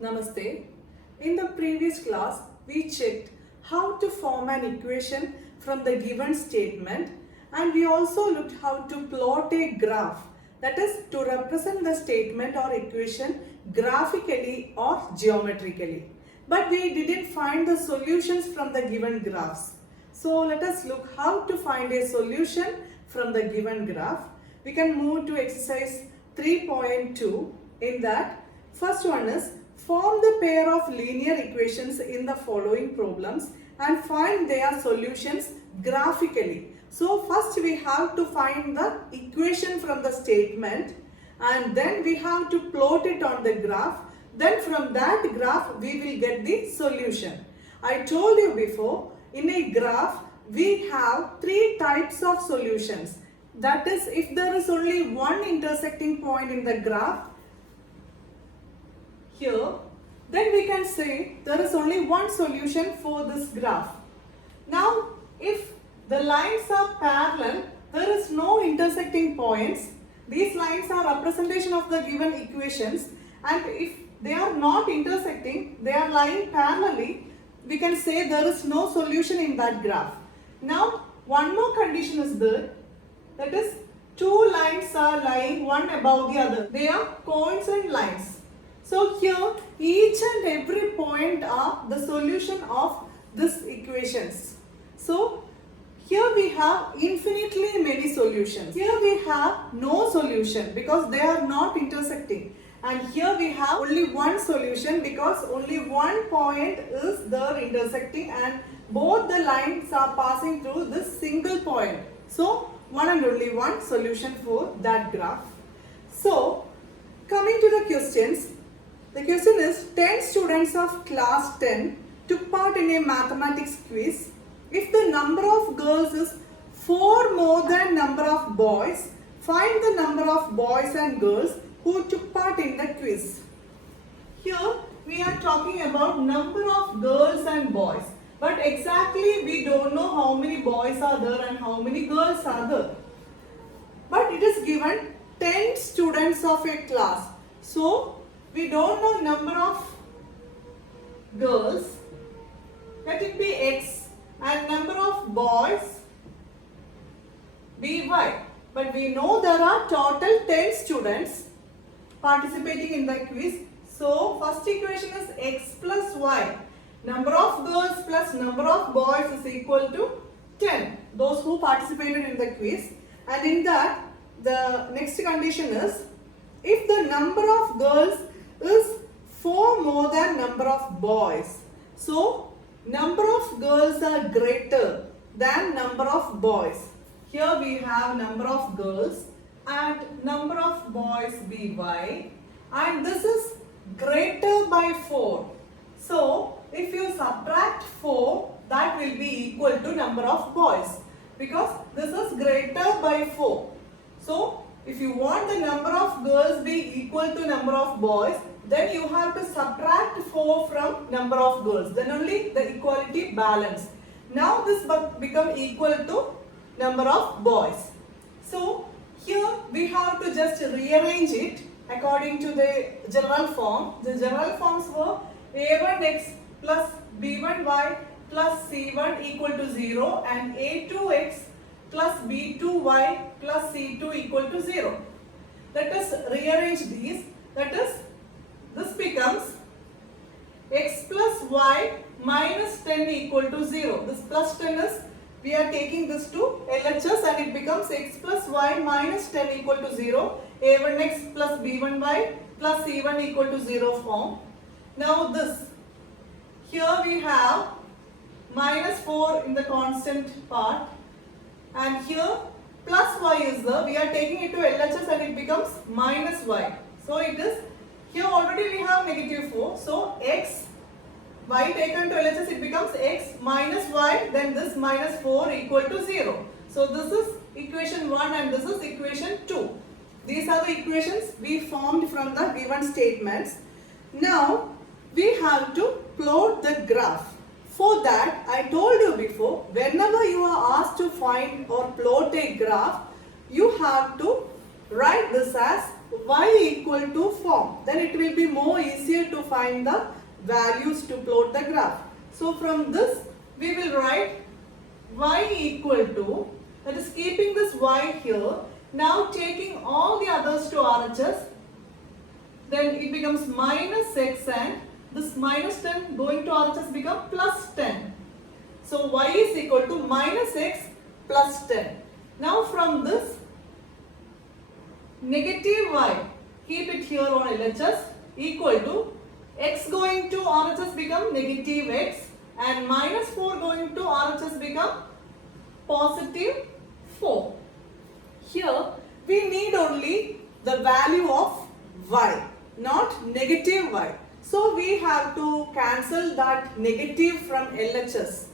Namaste. In the previous class, we checked how to form an equation from the given statement, and we also looked how to plot a graph, that is to represent the statement or equation graphically or geometrically. But we didn't find the solutions from the given graphs. So let us look how to find a solution from the given graph. We can move to exercise 3.2. In that, first one is form the pair of linear equations in the following problems and find their solutions graphically. So first we have to find the equation from the statement, and then we have to plot it on the graph. Then from that graph we will get the solution. I told you before, in a graph we have three types of solutions. That is, if there is only one intersecting point in the graph here, then we can say there is only one solution for this graph. Now, if the lines are parallel, there is no intersecting points. These lines are representation of the given equations, and if they are not intersecting, they are lying parallelly, we can say there is no solution in that graph. Now, one more condition is there, that is two lines are lying one above the other. They are coincident lines. So here each and every point are the solution of these equations. So here we have infinitely many solutions. Here we have no solution because they are not intersecting. And here we have only one solution because only one point is there intersecting and both the lines are passing through this single point. So one and only one solution for that graph. So coming to the questions. The question is 10 students of class 10 took part in a mathematics quiz. If the number of girls is 4 more than number of boys, find the number of boys and girls who took part in the quiz. Here we are talking about number of girls and boys, but exactly we don't know how many boys are there and how many girls are there. But it is given 10 students of a class. So we don't know number of girls, let it be X, and number of boys be Y. But we know there are total 10 students participating in the quiz. So first equation is X plus Y. Number of girls plus number of boys is equal to 10. Those who participated in the quiz. And in that, the next condition is if the number of girls is 4 more than number of boys. So number of girls are greater than number of boys. Here we have number of girls and number of boys be Y, and this is greater by 4. So if you subtract 4, that will be equal to number of boys because this is greater by 4. So if you want the number of girls be equal to number of boys, then you have to subtract 4 from number of girls. Then only the equality balance. Now this become equal to number of boys. So here we have to just rearrange it according to the general form. The general forms were a1x plus b1y plus c1 equal to 0 and a2x plus b2y plus c2 equal to 0. Let us rearrange these. That is, this becomes x plus y minus 10 equal to 0. This plus 10 is, we are taking this to LHS and it becomes x plus y minus 10 equal to 0. a1x plus b1y plus c1 equal to 0 form. Now this, here we have minus 4 in the constant part. And here plus y is there, we are taking it to LHS and it becomes minus y. So it is, here already we have negative 4. So x, y taken to LHS, it becomes x minus y, then this minus 4 equal to 0. So this is equation 1 and this is equation 2. These are the equations we formed from the given statements. Now we have to plot the graph. For that, I told you before, whenever you are asked to find or plot a graph, you have to write this as y equal to form. Then it will be more easier to find the values to plot the graph. So from this we will write y equal to, that is keeping this y here, now taking all the others to RHS, then it becomes minus x and this minus 10 going to RHS become plus 10. So y is equal to minus x plus 10. Now from this negative y, keep it here on LHS, equal to x going to RHS become negative x and minus 4 going to RHS become positive 4. Here we need only the value of y, not negative y. So we have to cancel that negative from LHS.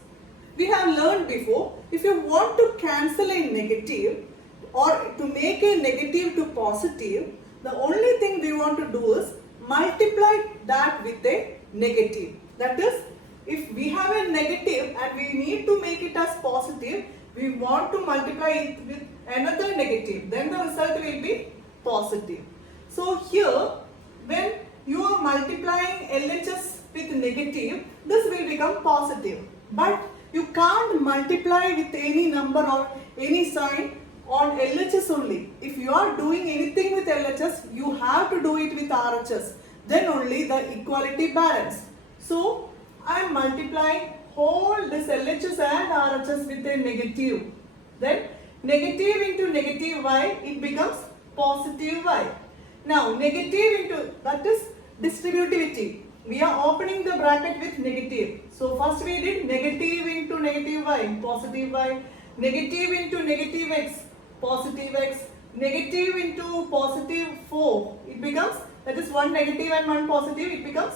We have learned before, if you want to cancel a negative or to make a negative to positive, the only thing we want to do is multiply that with a negative. That is, if we have a negative and we need to make it as positive, we want to multiply it with another negative. Then the result will be positive. So here, when you are multiplying LHS with negative, this will become positive. But you can't multiply with any number or any sign on LHS only. If you are doing anything with LHS, you have to do it with RHS. Then only the equality balance. So I am multiplying whole this LHS and RHS with a negative. Then negative into negative y, it becomes positive y. Now negative into, that is distributivity. We are opening the bracket with negative. So first we did negative into negative y, positive y, negative into negative x, positive x, negative into positive 4, it becomes, that is one negative and one positive, it becomes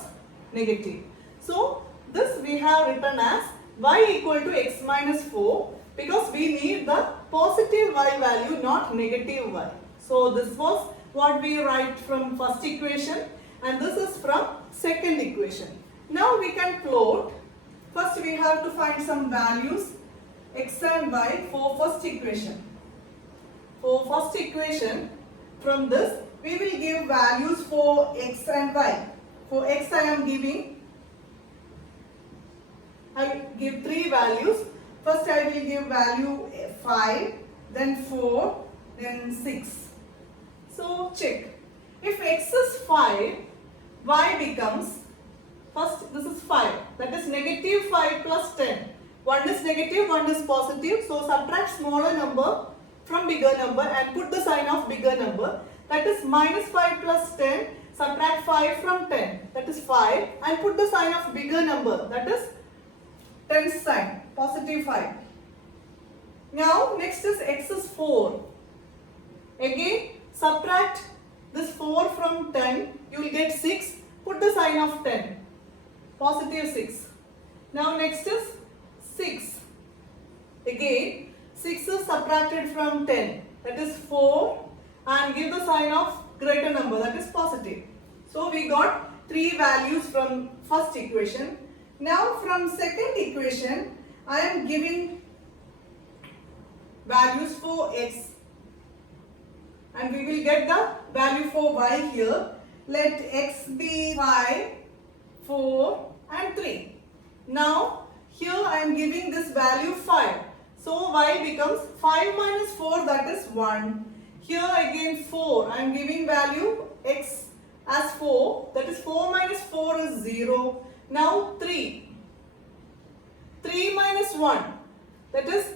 negative. So this we have written as y equal to x minus 4 because we need the positive y value, not negative y. So this was what we write from first equation and this is from second equation. Now we can plot. First we have to find some values x and y for first equation. For first equation, from this we will give values for x and y. For x I am giving, I give 3 values. First I will give value 5, then 4, then 6. So check. If x is 5, y becomes, first this is 5, that is negative 5 plus 10. One is negative, one is positive. So subtract smaller number from bigger number and put the sign of bigger number. That is minus 5 plus 10. Subtract 5 from 10. That is 5. And put the sign of bigger number. That is 10 sign. Positive 5. Now next is x is 4. Again subtract this 4 from 10. You will get 6. Put the sign of 10. Positive 6. Now next is 6. Again 6 is subtracted from 10. That is 4. And give the sign of greater number. That is positive. So we got 3 values from first equation. Now from second equation, I am giving values for x. And we will get the value for y here. Let x be 5, 4 and 3. Now here I am giving this value 5. So y becomes 5 minus 4, that is 1. Here again 4. I am giving value x as 4. That is 4 minus 4 is 0. Now 3. 3 minus 1. That is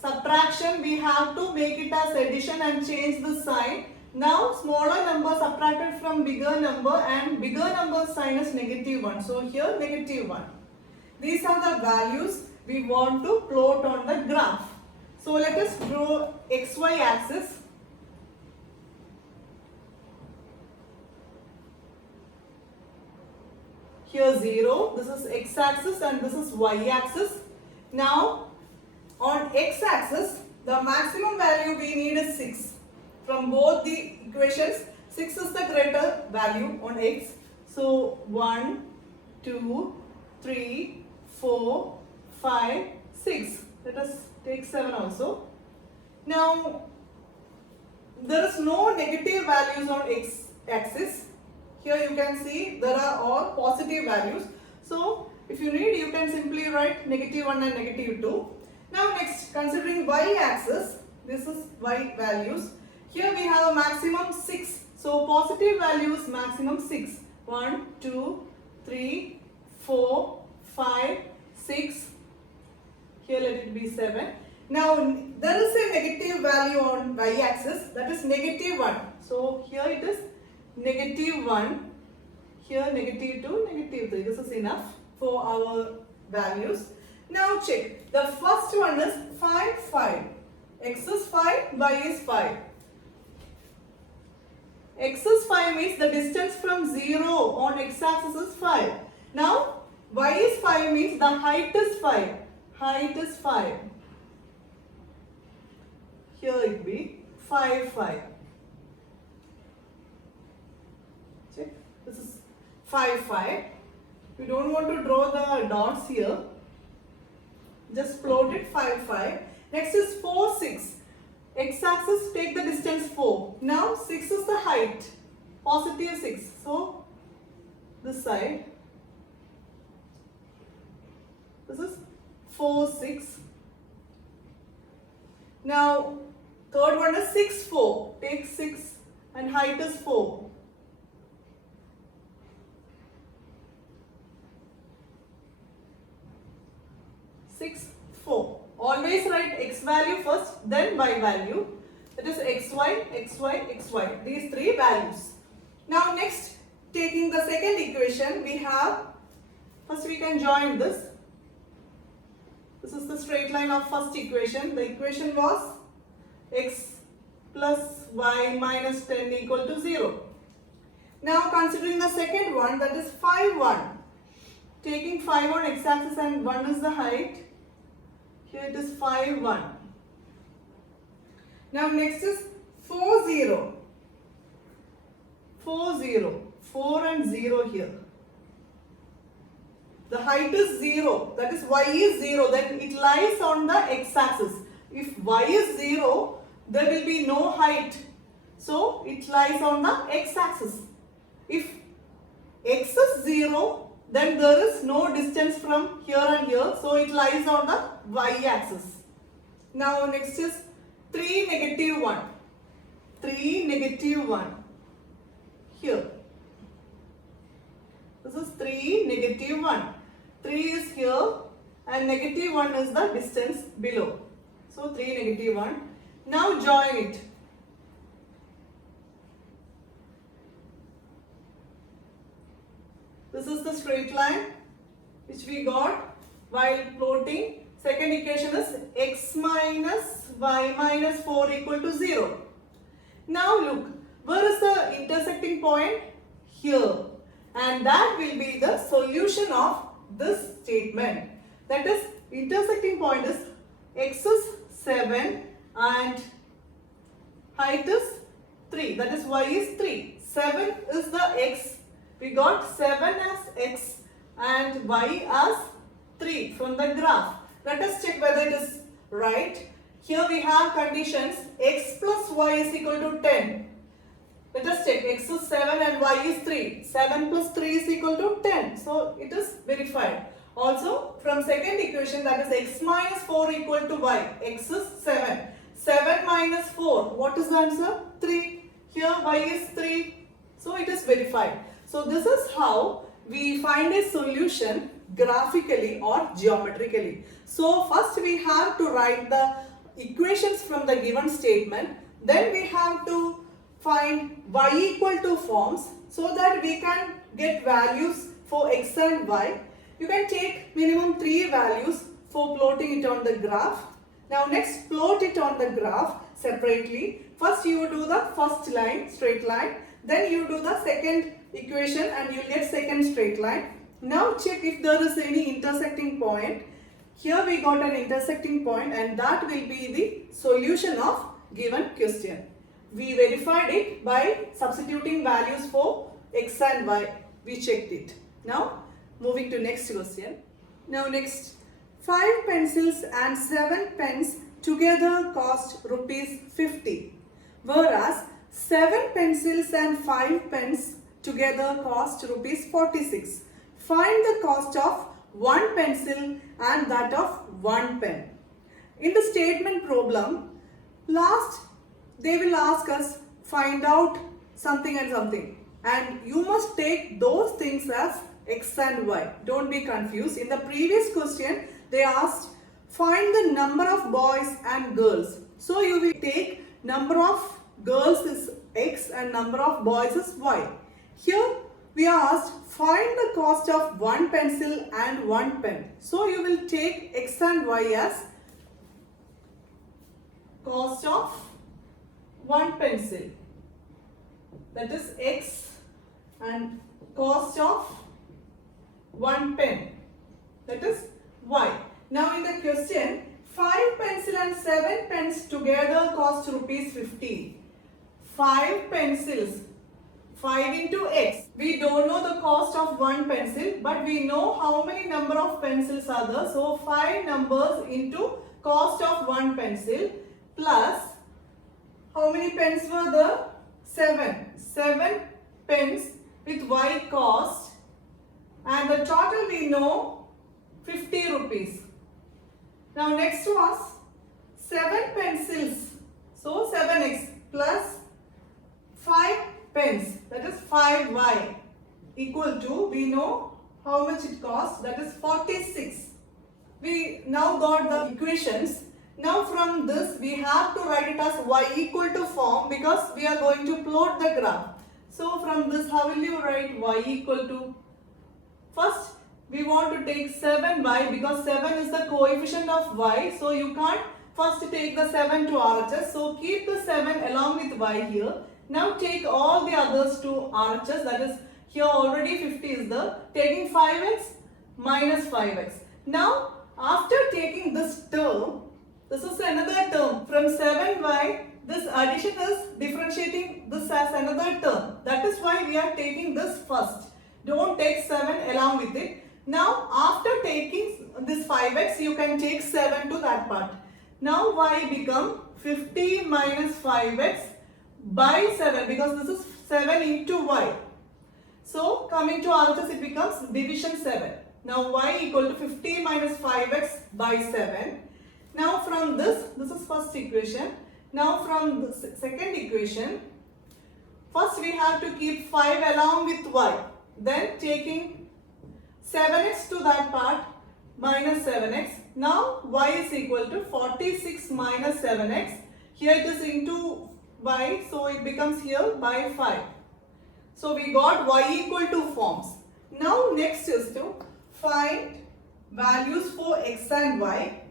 subtraction. We have to make it as addition and change the sign. Now smaller number subtracted from bigger number and bigger number sign is negative 1. So here negative 1. These are the values we want to plot on the graph. So let us draw xy axis. Here 0, this is x axis and this is y axis. Now on x axis, the maximum value we need is 6. From both the equations, 6 is the greater value on x. So 1, 2, 3, 4, 5, 6. Let us take 7 also. Now there is no negative values on x-axis. Here you can see there are all positive values. So if you need, you can simply write -1 and -2. Now next, considering y-axis, this is y values. Here we have a maximum 6. So positive values maximum 6. 1, 2, 3, 4, 5, 6. Here let it be 7. Now there is a negative value on y-axis, that is -1. So here it is -1. Here -2, -3. This is enough for our values. Now check. The first one is 5, 5. X is 5, y is 5. X is 5 means the distance from 0 on x-axis is 5. Now y is 5 means the height is 5. Height is 5. Here it be 5, 5. Check. This is 5, 5. We don't want to draw the dots here. Just plot it 5, 5. Next is 4, 6. X-axis, take the distance 4. Now 6 is the height. Positive 6. So this side. This is 4, 6. Now third one is 6, 4. Take 6 and height is 4. 6, 4. Always write x value first, then y value. That is xy, xy, xy. These three values. Now next, taking the second equation, we have, first we can join this. This is the straight line of first equation. The equation was x plus y minus 10 equal to 0. Now considering the second one, that is 5, 1. Taking 5 on x-axis and 1 is the height. Here it is 5, 1. Now next is 4, 0. 4, 0. 4 and 0 here. The height is 0. That is y is 0. Then it lies on the x-axis. If y is 0, there will be no height. So it lies on the x-axis. If x is 0, then there is no distance from here and here. So it lies on the y-axis. Now next is 3, -1. 3, -1. Here. This is 3, -1. 3 is here and -1 is the distance below. So 3, -1. Now join it. This is the straight line which we got while plotting. Second equation is x minus y minus 4 equal to 0. Now look, where is the intersecting point? Here. And that will be the solution of this statement. That is, intersecting point is x is 7 and height is 3. That is y is 3. 7 is the x. We got 7 as x and y as 3 from the graph. Let us check whether it is right. Here we have conditions x plus y is equal to 10. Let us check. X is 7 and y is 3. 7 plus 3 is equal to 10. So it is verified. Also from second equation, that is x minus 4 equal to y. X is 7. 7 minus 4. What is the answer? 3. Here y is 3. So it is verified. So this is how we find a solution graphically or geometrically. So first we have to write the equations from the given statement. Then we have to find y equal to forms so that we can get values for x and y. You can take minimum 3 values for plotting it on the graph. Now next, plot it on the graph separately. First you do the first line, straight line. Then you do the second equation and you will get second straight line. Now check if there is any intersecting point. Here we got an intersecting point and that will be the solution of given question. We verified it by substituting values for x and y. We checked it. Now moving to next question. Now next, 5 pencils and 7 pens together cost rupees 50. whereas 7 pencils and 5 pens together cost rupees 46. Find the cost of 1 pencil and that of 1 pen. In the statement problem, last they will ask us find out something and something, and you must take those things as x and y. Don't be confused. In the previous question they asked find the number of boys and girls. So you will take number of girls is x and number of boys is y. Here we are asked find the cost of 1 pencil and 1 pen. So you will take x and y as cost of 1 pencil, that is x, and cost of 1 pen, that is y. Now in the question, 5 pencil and 7 pens together cost rupees 50. 5 pencils, 5 into x. We don't know the cost of 1 pencil, but we know how many number of pencils are there. So 5 numbers into cost of 1 pencil plus how many pens were there? 7. 7 pens with y cost, and the total we know 50 rupees. Now next was 7 pencils. So 7x plus 5 pens, that is 5y, equal to, we know how much it costs, that is 46. We now got the equations. Now from this we have to write it as y equal to form because we are going to plot the graph. So from this how will you write y equal to? First we want to take 7y because 7 is the coefficient of y. So you can't first take the 7 to RHS. So keep the 7 along with y here. Now take all the others to RHS, that is here already 50 is there. Taking 5x minus 5x. Now after taking this term, this is another term. From 7y, this addition is differentiating this as another term. That is why we are taking this first. Don't take 7 along with it. Now after taking this 5x, you can take 7 to that part. Now y become 50 minus 5x by 7 because this is 7 into y. So coming to RHS it becomes division 7. Now y equal to 50 minus 5x by 7. Now from this is first equation. Now from the second equation, first we have to keep 5 along with y. Then taking 7x to that part minus 7x. Now y is equal to 46 minus 7x. Here it is into y, so it becomes here by 5. So we got y equal to forms. Now next is to find values for x and y.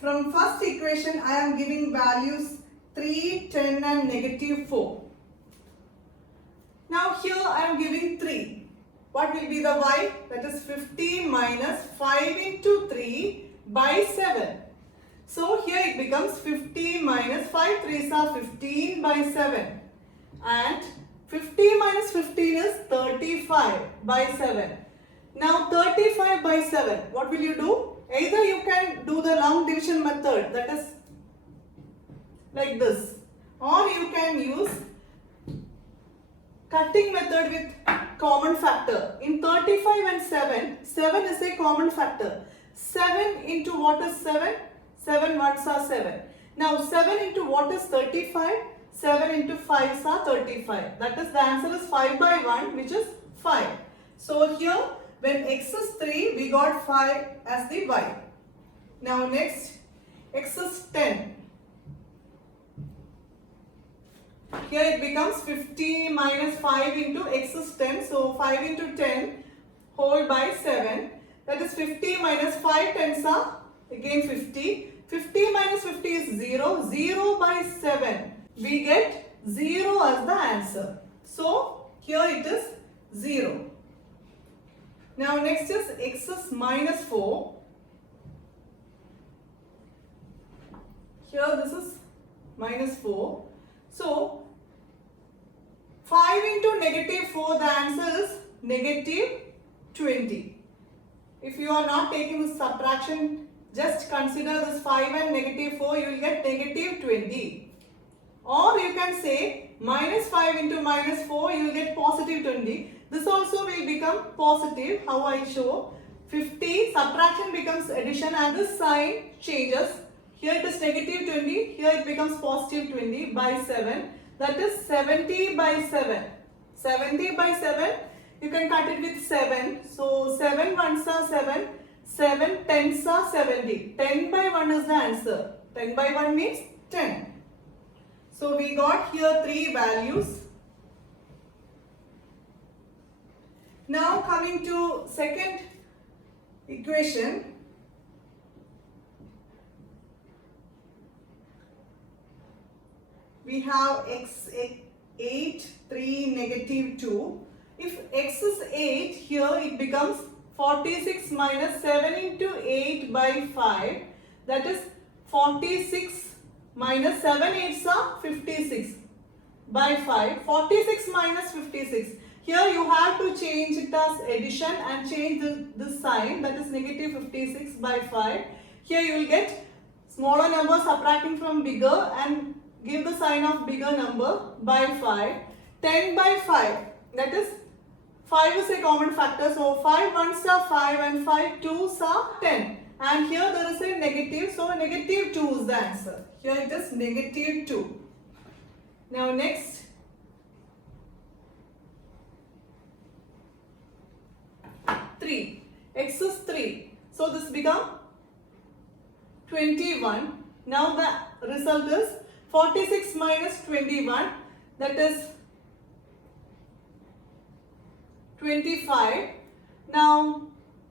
From first equation I am giving values 3, 10 and negative 4. Now here I am giving 3. What will be the y? That is 50 minus 5 into 3 by 7. So here it becomes 50 minus 5 3s are 15 by 7. And 50 minus 15 is 35 by 7. Now 35 by 7, what will you do? Either you can do the long division method, that is like this, or you can use cutting method with common factor. In 35 and 7, 7 is a common factor. 7 into what is 7? 7 ones are 7. Now 7 into what is 35? 7 into 5s are 35. That is, the answer is 5 by 1, which is 5. So here when x is 3, we got 5 as the y. Now next, x is 10. Here it becomes 50 minus 5 into x is 10. So 5 into 10 whole by 7. That is 50 minus 5 tens are again 50. 50 minus 50 is 0. 0 by 7. We get 0 as the answer. So here it is 0. Now next is x is minus 4. Here this is minus 4. So 5 into negative 4, the answer is negative 20. If you are not taking the subtraction just consider this 5 and negative 4, you will get negative 20. Or you can say minus 5 into minus 4, you will get positive 20. This also will become positive, how I show. 50, subtraction becomes addition and this sign changes. Here it is negative 20, here it becomes positive 20 by 7. That is 70 by 7. 70 by 7, you can cut it with 7. So 7 ones are 7, 7 tens are 70. 10 by 1 is the answer. 10 by 1 means 10. So we got here 3 values. Now coming to second equation. We have x 8, 3, negative 2. If x is 8, here it becomes 46 minus 7 into 8 by 5. That is 46 minus 7 8s are 56 by 5. 46 minus 56. Here you have to change it as addition and change this sign, that is negative 56 by 5. Here you will get smaller number subtracting from bigger and give the sign of bigger number by 5. 10 by 5, that is 5 is a common factor, so 5 ones are 5 and 5 twos are 10. And here there is a negative, so negative 2 is the answer. Here it is negative 2. Now next, x is 3. So this become 21. Now the result is 46 minus 21, that is 25. Now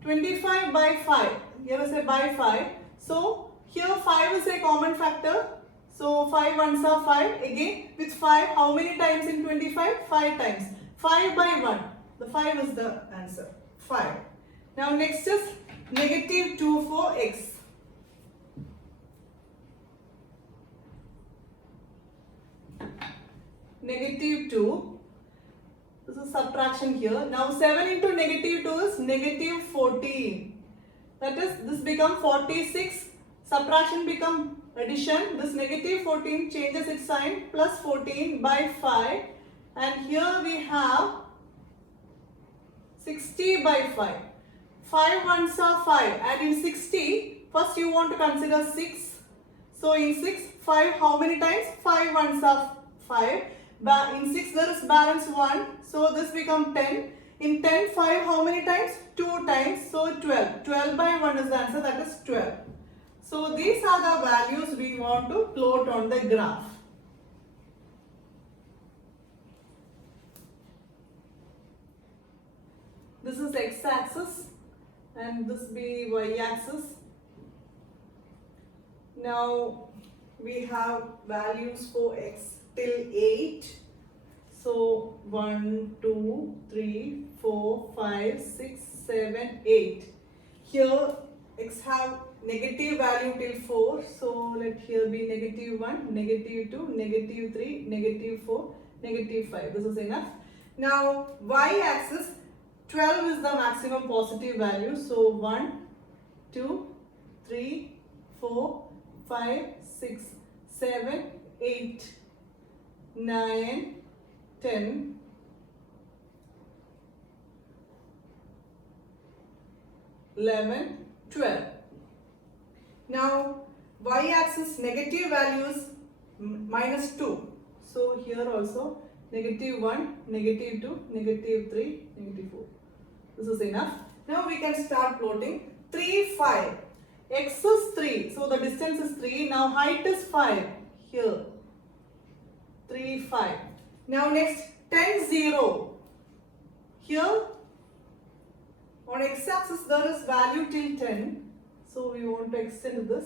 25 by 5, here is a by 5. So here 5 is a common factor. So 5 ones are 5. Again with 5, how many times in 25? 5 times. 5 by 1. The 5 is the answer. 5. Now next is negative 2 for x. Negative 2. This is subtraction here. Now 7 into negative 2 is negative 14. That is, this become 46. Subtraction become addition. This negative 14 changes its sign, plus 14 by 5. And here we have 60 by 5. 5 ones are 5. And in 60, first you want to consider 6. So in 6, 5 how many times? 5 ones are 5. In 6 there is balance 1. So this become 10. In 10, 5 how many times? 2 times. So 12. 12 by 1 is the answer, that is 12. So these are the values we want to plot on the graph. This is x-axis and this be y-axis. Now we have values for x till 8. So 1, 2, 3, 4, 5, 6, 7, 8. Here x have negative value till 4. So let here be negative 1, negative 2, negative 3, negative 4, negative 5. This is enough. Now y-axis, 12 is the maximum positive value. So 1, 2, 3, 4, 5, 6, 7, 8, 9, 10, 11, 12. Now y-axis negative values minus 2. So here also negative 1, negative 2, negative 3, negative 4. This is enough. Now we can start plotting. 3, 5. X is 3. So the distance is 3. Now height is 5. Here. 3, 5. Now next 10, 0. Here on x-axis there is value till 10. So we want to extend this.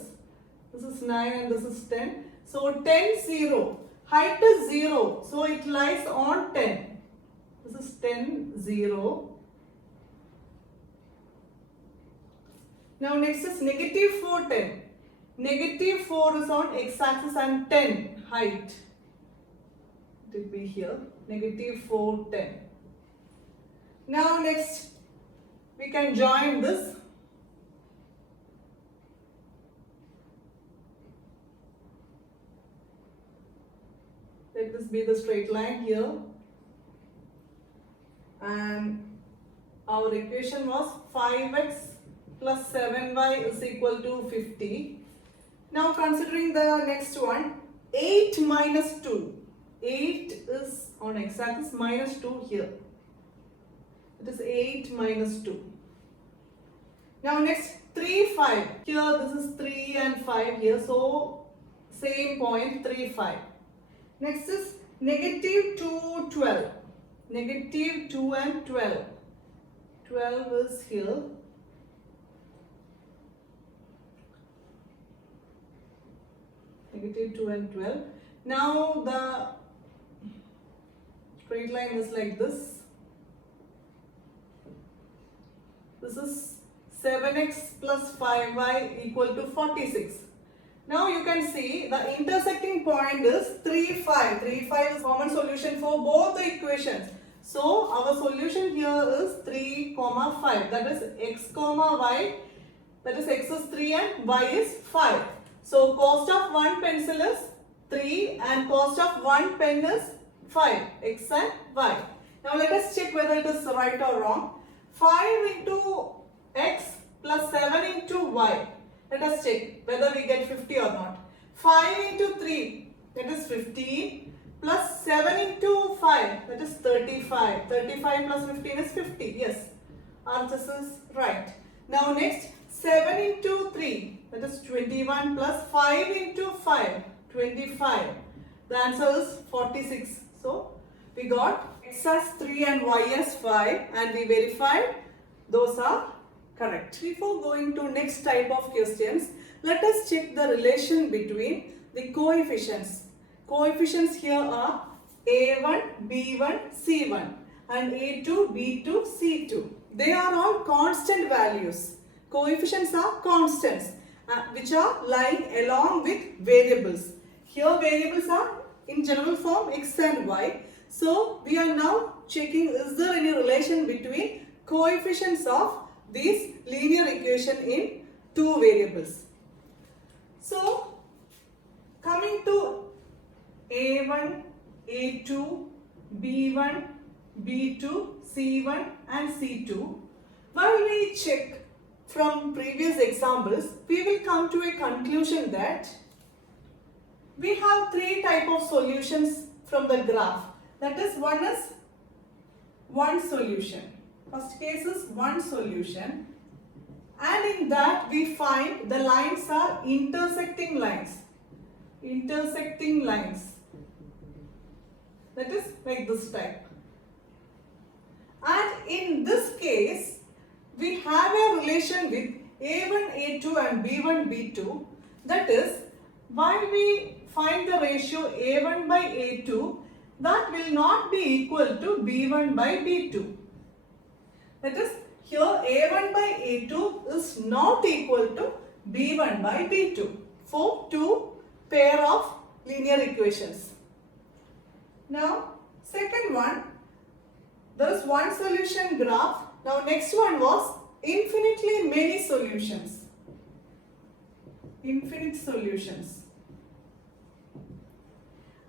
This is 9 and this is 10. So 10, 0. Height is 0. So it lies on 10. This is 10, 0. Now next is negative 4, 10. Negative 4 is on x-axis and 10 height. It will be here. Negative 4, 10. Now next we can join this. Let this be the straight line here. And our equation was 5x plus 7y is equal to 50. Now considering the next one, 8 minus 2. 8 is on x-axis, minus 2 here. It is 8 minus 2. Now next 3, 5. Here this is 3 and 5 here. So same point 3, 5. Next is negative 2, 12. Negative 2 and 12. 12 is here. Negative 2 and 12. Now the straight line is like this. This is 7x plus 5y equal to 46. Now you can see the intersecting point is 3, 5. 3, 5 is common solution for both the equations. So our solution here is 3, 5. That is x, y. That is x is 3 and y is 5. So cost of one pencil is 3 and cost of one pen is 5. X and y. Now let us check whether it is right or wrong. 5 into x plus 7 into y. Let us check whether we get 50 or not. 5 into 3, that is 15, plus 7 into 5, that is 35. 35 plus 15 is 50. Yes, answer is right. Now next, 7 into 3, that is 21, plus 5 into 5, 25. The answer is 46. So we got x as 3 and y as 5, and we verified those are correct. Before going to next type of questions, let us check the relation between the coefficients. Coefficients here are a1, b1, c1 and a2, b2, c2. They are all constant values. Coefficients are constants which are lying along with variables. Here variables are in general form x and y. So we are now checking, is there any relation between coefficients of this linear equation in two variables. So coming to a1, a2, b1, b2, c1 and c2, while we check from previous examples, we will come to a conclusion that we have three types of solutions from the graph. That is, one is one solution. First case is one solution, and in that we find the lines are intersecting lines. Intersecting lines. That is like this type. And in this case, we have a relation with a1, a2 and b1, b2. That is, while we find the ratio a1 by a2, that will not be equal to b1 by b2. That is, here a1 by a2 is not equal to b1 by b2 for two pair of linear equations. Now, second one, there is one solution graph. Now, next one was infinitely many solutions. Infinite solutions.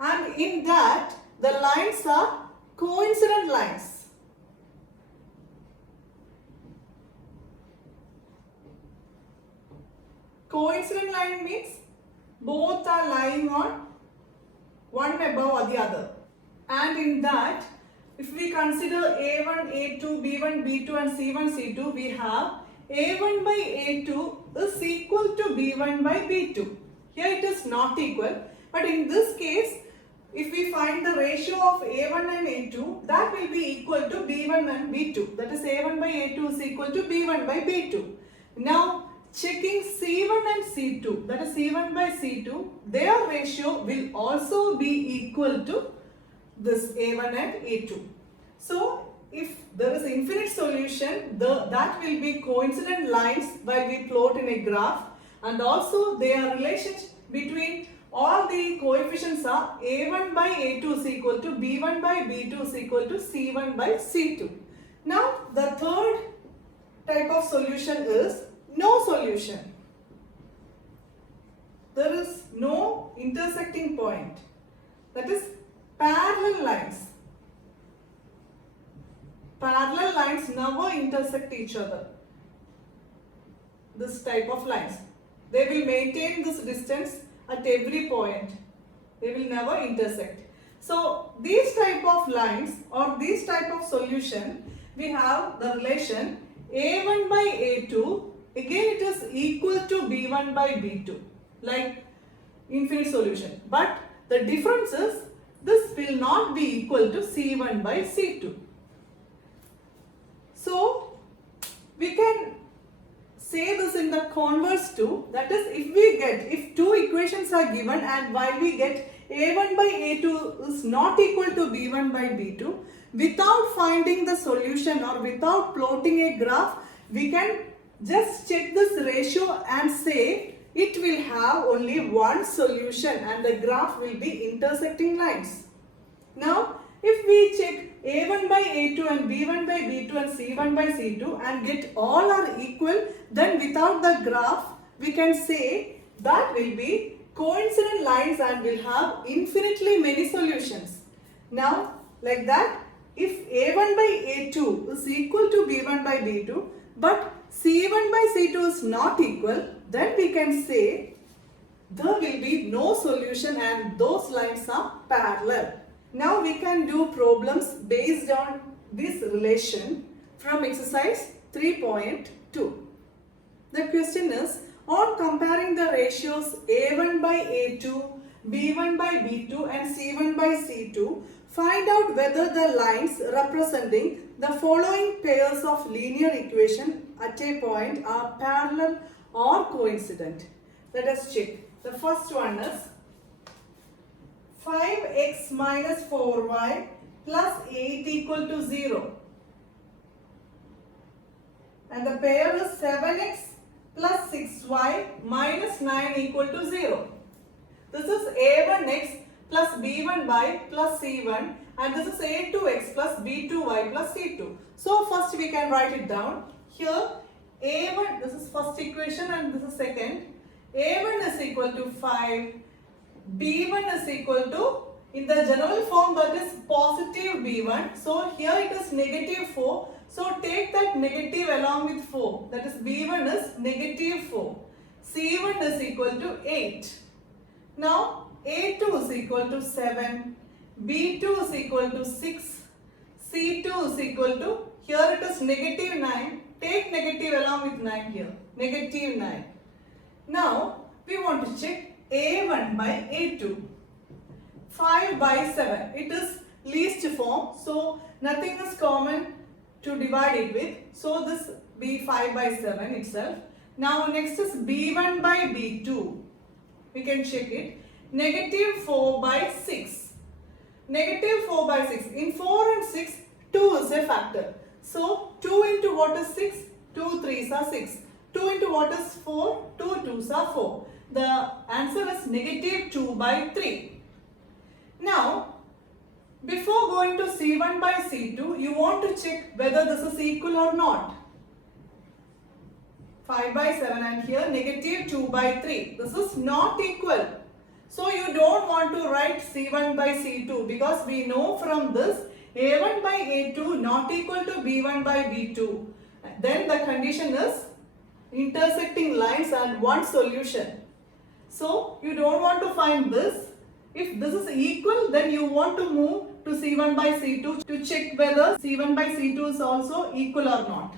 And in that, the lines are coincident lines. Coincident line means both are lying on one above or the other. And in that, if we consider a1, a2, b1, b2 and c1, c2, we have a1 by a2 is equal to b1 by b2. Here it is not equal, but in this case, if we find the ratio of a1 and a2, that will be equal to b1 and b2. That is, a1 by a2 is equal to b1 by b2. Now, checking c1 and c2, that is c1 by c2, their ratio will also be equal to this a1 and a2. So, if there is infinite solution, that will be coincident lines while we plot in a graph, and also their relations between all the coefficients are a1 by a2 is equal to b1 by b2 is equal to c1 by c2. Now, the third type of solution is no solution. There is no intersecting point. That is, Parallel lines. Parallel lines never intersect each other. This type of lines. They will maintain this distance at every point. They will never intersect. So these type of lines or these type of solution, we have the relation A1 by A2. Again it is equal to B1 by B2. Like infinite solution. But the difference is this will not be equal to C1 by C2. So we can say this in the converse too. That is, if two equations are given and while we get A1 by A2 is not equal to B1 by B2, without finding the solution or without plotting a graph, we can just check this ratio and say it will have only one solution and the graph will be intersecting lines. Now, if we check A1 by A2 and B1 by B2 and C1 by C2 and get all are equal, then without the graph, we can say that will be coincident lines and will have infinitely many solutions. Now, like that, if A1 by A2 is equal to B1 by B2, but C1 by C2 is not equal, then we can say there will be no solution and those lines are parallel. Now we can do problems based on this relation from exercise 3.2. The question is, on comparing the ratios A1 by A2, B1 by B2 and C1 by C2, find out whether the lines representing the following pairs of linear equation at a point are parallel or coincident. Let us check. The first one is 5x minus 4y plus 8 equal to 0. And the pair is 7x plus 6y minus 9 equal to 0. This is a1x plus b1y plus c1 and this is a2x plus b2y plus c2. So first we can write it down. Here a1, this is first equation and this is second. a1 is equal to 5. B1 is equal to, in the general form, that is positive B1. So here it is negative 4. So take that negative along with 4. That is B1 is negative 4. C1 is equal to 8. Now A2 is equal to 7. B2 is equal to 6. C2 is equal to, here it is negative 9. Take negative along with 9 here. Negative 9. Now we want to check A1 by A2. 5 by 7. It is least form. So nothing is common to divide it with. So this be 5 by 7 itself. Now next is B1 by B2. We can check it. Negative 4 by 6. Negative 4 by 6. In 4 and 6, 2 is a factor. So 2 into what is 6? 2 3s are 6. 2 into what is 4? 2 2s are 4. The answer is negative 2 by 3. Now, before going to C1 by C2, you want to check whether this is equal or not. 5 by 7 and here negative 2 by 3. This is not equal. So you don't want to write C1 by C2 because we know from this A1 by A2 not equal to B1 by B2. Then the condition is intersecting lines and one solution. So you don't want to find this. If this is equal, then you want to move to C1 by C2 to check whether C1 by C2 is also equal or not.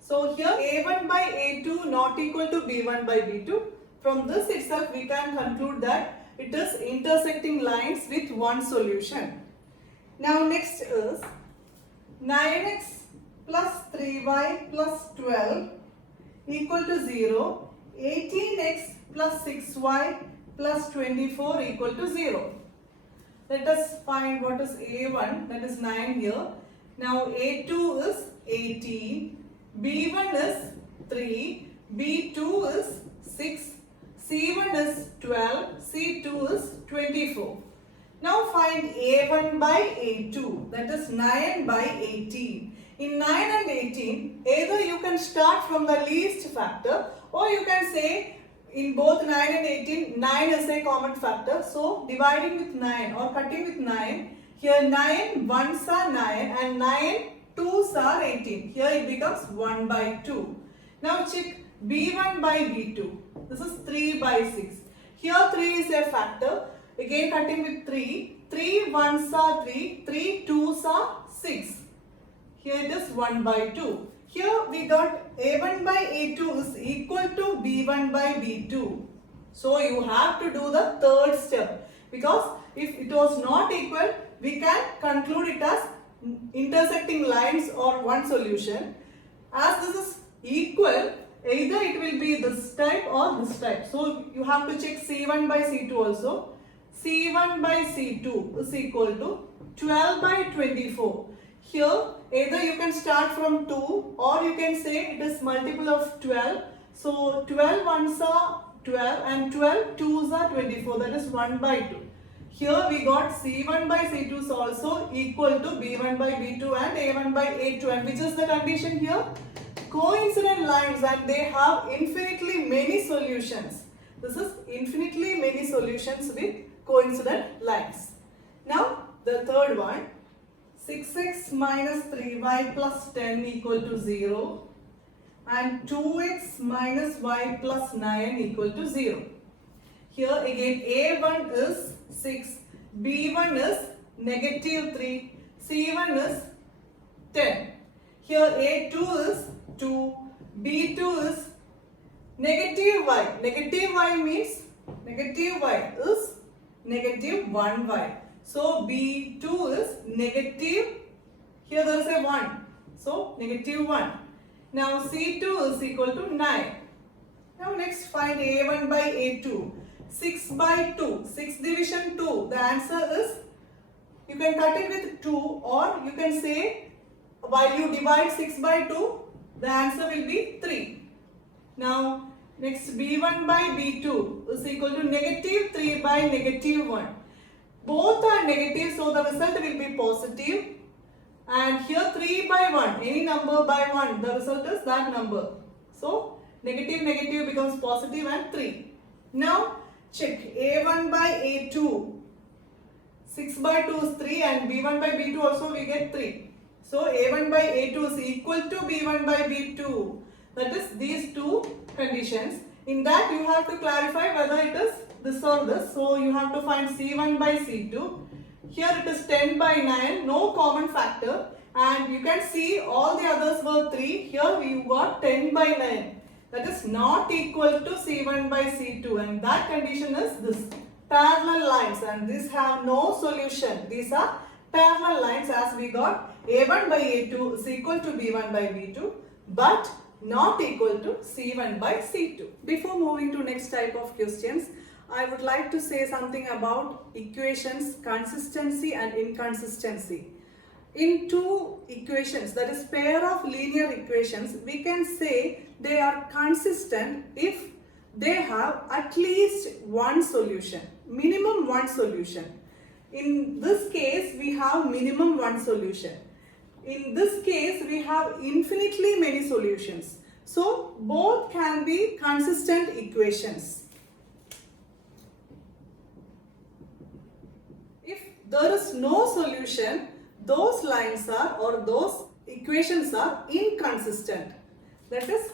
So here A1 by A2 not equal to B1 by B2. From this itself we can conclude that it is intersecting lines with one solution. Now next is 9x plus 3y plus 12 equal to 0. 18x plus 6y plus 24 equal to 0. Let us find what is A1, that is 9 here. Now A2 is 18, B1 is 3, B2 is 6, C1 is 12, C2 is 24. Now find A1 by A2, that is 9 by 18. In 9 and 18, either you can start from the least factor or you can say in both 9 and 18, 9 is a common factor. So dividing with 9 or cutting with 9, here 9 ones are 9 and 9 twos are 18. Here it becomes 1 by 2. Now check B1 by B2. This is 3 by 6. Here 3 is a factor. Again cutting with 3. 3 ones are 3. 3 twos are 6. Here it is 1 by 2. Here we got A1 by A2 is equal to B1 by B2. So you have to do the third step, because if it was not equal, we can conclude it as intersecting lines or one solution. As this is equal, either it will be this type or this type. So you have to check C1 by C2 also. C1 by C2 is equal to 12 by 24. Here either you can start from 2 or you can say it is multiple of 12. So 12 ones are 12 and 12 twos are 24, that is 1 by 2. Here we got C1 by C2 is also equal to B1 by B2 and A1 by A2, and which is the condition here? Coincident lines, and they have infinitely many solutions. This is infinitely many solutions with coincident lines. Now the third one, 6x minus 3y plus 10 equal to 0 and 2x minus y plus 9 equal to 0. Here again A1 is 6, B1 is negative 3, C1 is 10. Here A2 is 2, B2 is negative y. Negative y means negative y is negative 1y. So B2 is negative, here there is a 1. So negative 1. Now C2 is equal to 9. Now next find A1 by A2. 6 by 2. 6 division 2. The answer is, you can cut it with 2 or you can say while you divide 6 by 2, the answer will be 3. Now next B1 by B2 is equal to negative 3 by negative 1. Both are negative, so the result will be positive. And here 3 by 1, any number by 1, the result is that number. So negative negative becomes positive and 3. Now check A1 by A2. 6 by 2 is 3 and B1 by B2 also we get 3. So A1 by A2 is equal to B1 by B2. That is these two conditions. In that you have to clarify whether it is this or this. So you have to find C1 by C2. Here it is 10 by 9, no common factor. And you can see all the others were 3. Here we got 10 by 9. That is not equal to C1 by C2. And that condition is this. Parallel lines, and these have no solution. These are parallel lines, as we got A1 by A2 is equal to B1 by B2. But not equal to C1 by C2. Before moving to next type of questions, I would like to say something about equations, consistency and inconsistency. In two equations, that is pair of linear equations, we can say they are consistent if they have at least one solution, minimum one solution. In this case, we have minimum one solution. In this case, we have infinitely many solutions. So, both can be consistent equations. If there is no solution, those lines are or those equations are inconsistent. That is,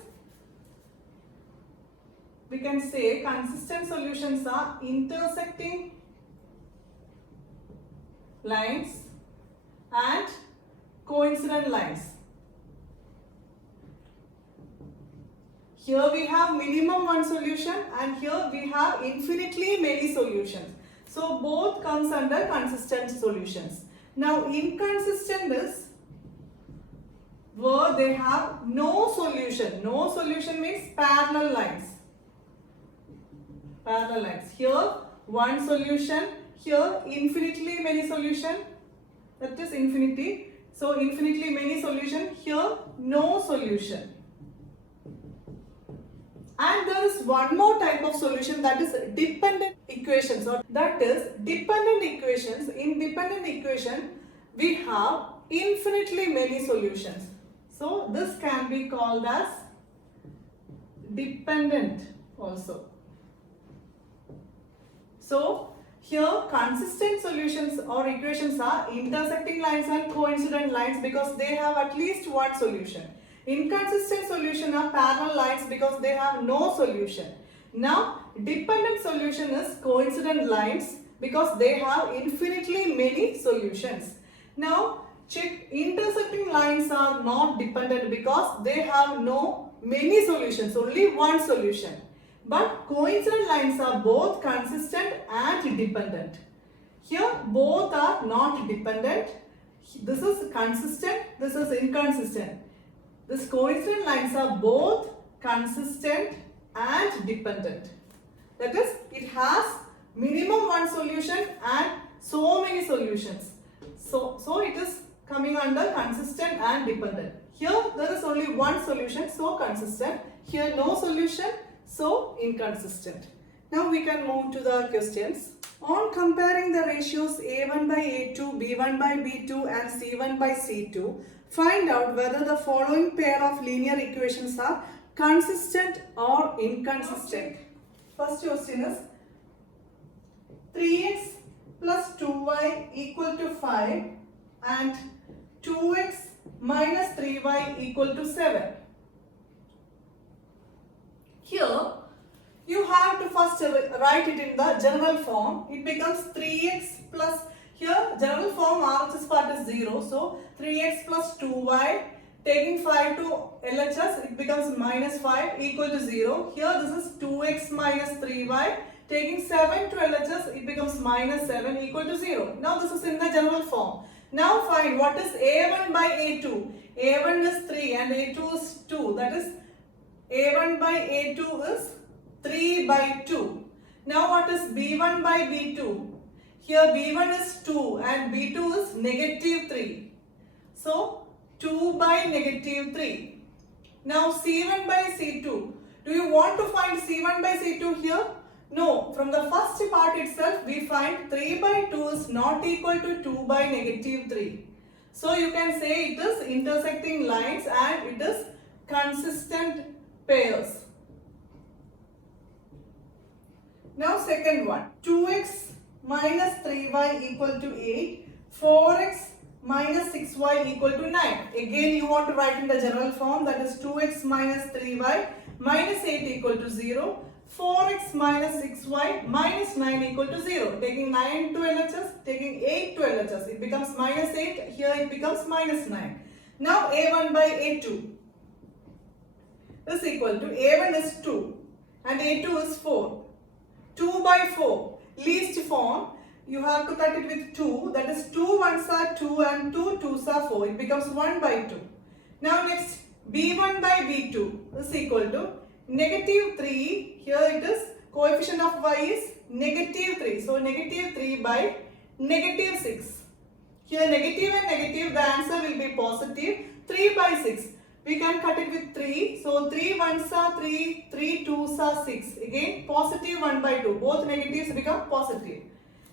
we can say consistent solutions are intersecting lines and coincident lines. Here we have minimum one solution and here we have infinitely many solutions. So both comes under consistent solutions. Now inconsistent is where they have no solution. No solution means parallel lines. Parallel lines. Here one solution, here infinitely many solution. That is infinity. So infinitely many solution, here no solution. And there is one more type of solution, that is dependent equations, or that is dependent equations. In dependent equation, we have infinitely many solutions. So this can be called as dependent also. So here consistent solutions or equations are intersecting lines and coincident lines because they have at least one solution. Inconsistent solution are parallel lines because they have no solution. Now dependent solution is coincident lines because they have infinitely many solutions. Now check, intersecting lines are not dependent because they have no many solutions, only one solution. But coincident lines are both consistent and dependent. Here both are not dependent. This is consistent, this is inconsistent. These coincident lines are both consistent and dependent. That is, it has minimum one solution and so many solutions. So it is coming under consistent and dependent. Here there is only one solution, so consistent. Here no solution, so inconsistent. Now we can move to the questions. On comparing the ratios A1 by A2, B1 by B2 and C1 by C2, find out whether the following pair of linear equations are consistent or inconsistent. First question is 3x plus 2y equal to 5 and 2x minus 3y equal to 7. Here you have to first write it in the general form. It becomes 3x plus, here general form RHS part is 0. So 3x plus 2y, taking 5 to LHS, it becomes minus 5 equal to 0. Here this is 2x minus 3y. Taking 7 to LHS, it becomes minus 7 equal to 0. Now this is in the general form. Now find what is A1 by A2. A1 is 3 and A2 is 2. That is, A1 by A2 is 3 by 2. Now what is B1 by B2? Here B1 is 2 and B2 is negative 3. So 2 by negative 3. Now C1 by C2. Do you want to find C1 by C2 here? No, from the first part itself we find 3 by 2 is not equal to 2 by negative 3. So you can say it is intersecting lines and it is consistent pairs. Now second one, 2x minus 3y equal to 8, 4x minus 6y equal to 9. Again you want to write in the general form, that is 2x minus 3y minus 8 equal to 0. 4x minus 6y minus 9 equal to 0. Taking 9 to LHS, taking 8 to LHS. It becomes minus 8. Here it becomes minus 9. Now A1 by A2 is equal to, A1 is 2 and A2 is 4. 2 by 4. Least form. You have to cut it with 2. That is 2 ones are 2 and 2 twos are 4. It becomes 1 by 2. Now next B1 by B2 is equal to negative 3, here it is, coefficient of y is negative 3. So negative 3 by negative 6. Here negative and negative, the answer will be positive. 3 by 6. We can cut it with 3. So 3 ones are 3, 3 twos are 6. Again positive 1 by 2. Both negatives become positive.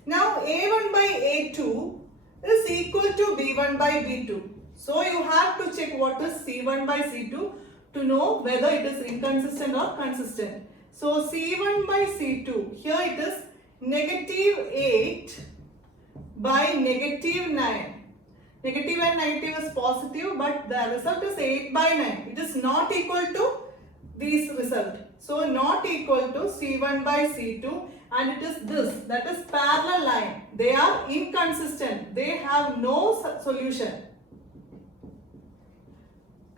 Now A1 by A2 is equal to B1 by B2. So you have to check what is C1 by C2 to know whether it is inconsistent or consistent. So C1 by C2, here it is negative 8 by negative 9. Negative and negative is positive, but the result is 8 by 9. It is not equal to this result. So not equal to C1 by C2, and it is this, that is parallel line. They are inconsistent. They have no solution.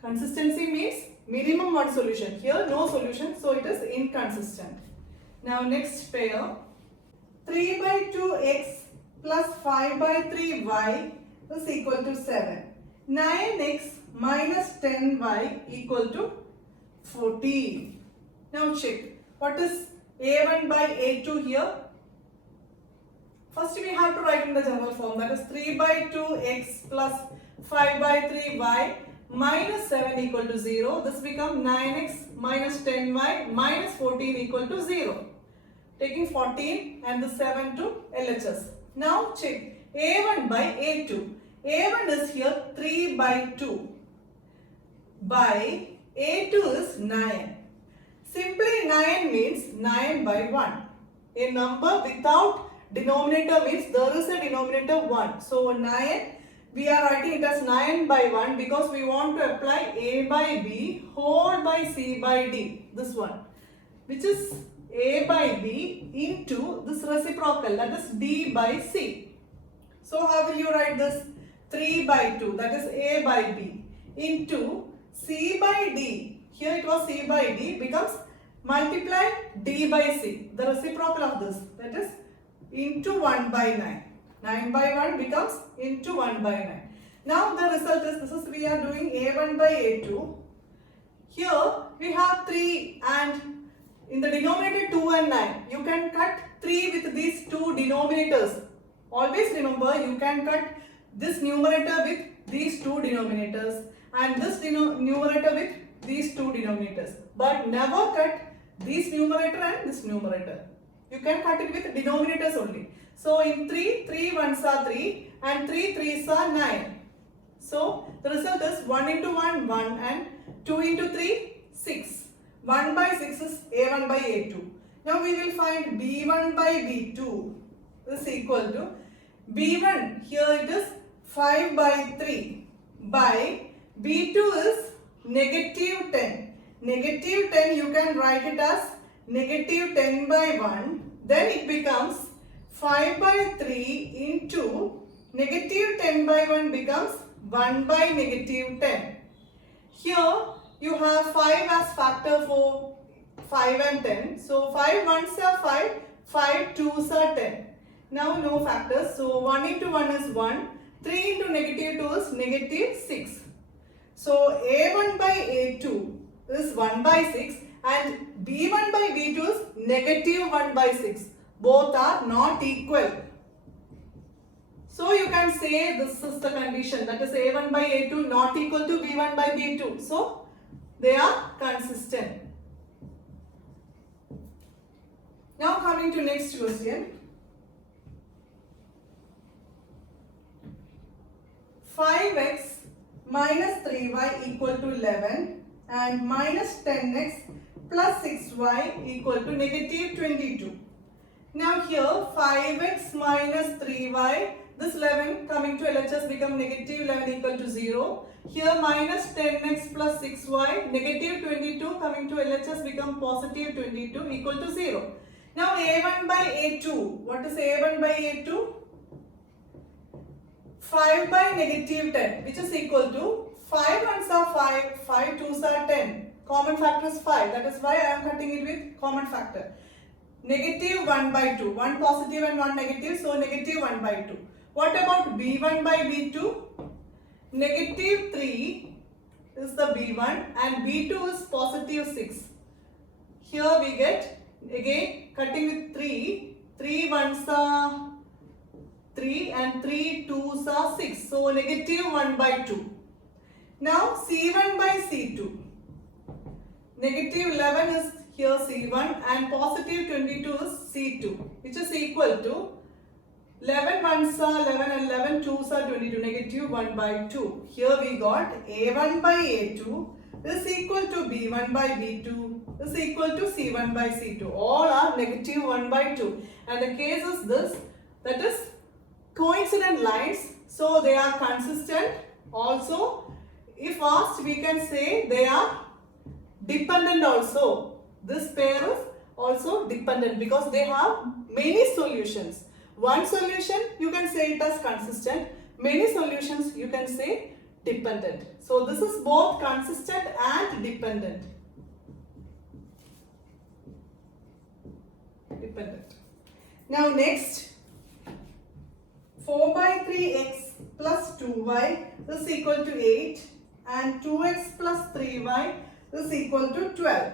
Consistency means minimum one solution. Here no solution, so it is inconsistent. Now next pair, 3 by 2x plus 5 by 3y is equal to 7. 9x minus 10y equal to 14. Now check, what is A1 by A2 here? First we have to write in the general form, that is 3 by 2x plus 5 by 3y minus 7 equal to 0. This becomes 9x minus 10y minus 14 equal to 0. Taking 14 and the 7 to LHS. Now check A1 by A2. A1 is here 3 by 2 by A2 is 9. Simply 9 means 9 by 1. A number without denominator means there is a denominator 1. So 9, we are writing it as 9 by 1 because we want to apply A by B whole by C by D. This one, which is A by B into this reciprocal, that is D by C. So how will you write this? 3 by 2, that is A by B, into C by D. Here it was C by D, becomes multiply D by C, the reciprocal of this, that is into 1 by 9. 9 by 1 becomes into 1 by 9. Now the result is, this is we are doing A1 by A2. Here we have 3 and in the denominator 2 and 9. You can cut 3 with these two denominators. Always remember, you can cut this numerator with these two denominators and this numerator with these two denominators. But never cut this numerator and this numerator. You can cut it with denominators only. So in 3 ones are 3 and 3 threes are 9. So the result is 1 into 1, 1 and 2 into 3, 6. 1 by 6 is A1 by A2. Now we will find B1 by B2 is equal to B1, here it is 5 by 3 by B2 is negative 10. Negative 10 you can write it as negative 10 by 1. Then it becomes 5 by 3 into negative 10 by 1 becomes 1 by negative 10. Here you have 5 as factor for 5 and 10. So 5 ones are 5, 5 twos are 10. Now no factors. So 1 into 1 is 1. 3 into negative 2 is negative 6. So A1 by A2 is 1 by 6 and B1 by B2 is negative 1 by 6. Both are not equal. So you can say this is the condition, that is A1 by A2 not equal to B1 by B2. So they are consistent. Now coming to next question. 5x minus 3y equal to 11 and minus 10x plus 6y equal to negative 22. Now here 5x minus 3y, this 11 coming to LHS become negative 11 equal to 0. Here minus 10x plus 6y, negative 22 coming to LHS become positive 22 equal to 0. Now A1 by A2, what is A1 by A2? 5 by negative 10, which is equal to 5 ones are 5, 5 twos are 10. Common factor is 5, that is why I am cutting it with common factor. Negative 1 by 2, 1 positive and 1 negative, so negative 1 by 2. What about B1 by B2? Negative 3 is the B1 and B2 is positive 6. Here we get, again cutting with 3 ones are 3 and 3 twos are 6. So negative 1 by 2. Now C1 by C2. Negative 11 is here C1 and positive 22 is C2, which is equal to 11 ones are 11 and 11 twos are 22, negative 1 by 2. Here we got A1 by A2 is equal to B1 by B2 is equal to C1 by C2. All are negative 1 by 2. And the case is this, that is coincident lines, so they are consistent. Also, if asked, we can say they are dependent also. This pair is also dependent because they have many solutions. One solution you can say it as consistent, many solutions you can say dependent. So this is both consistent and dependent. Now next, 4 by 3x plus 2y is equal to 8 and 2x plus 3y is equal to 12.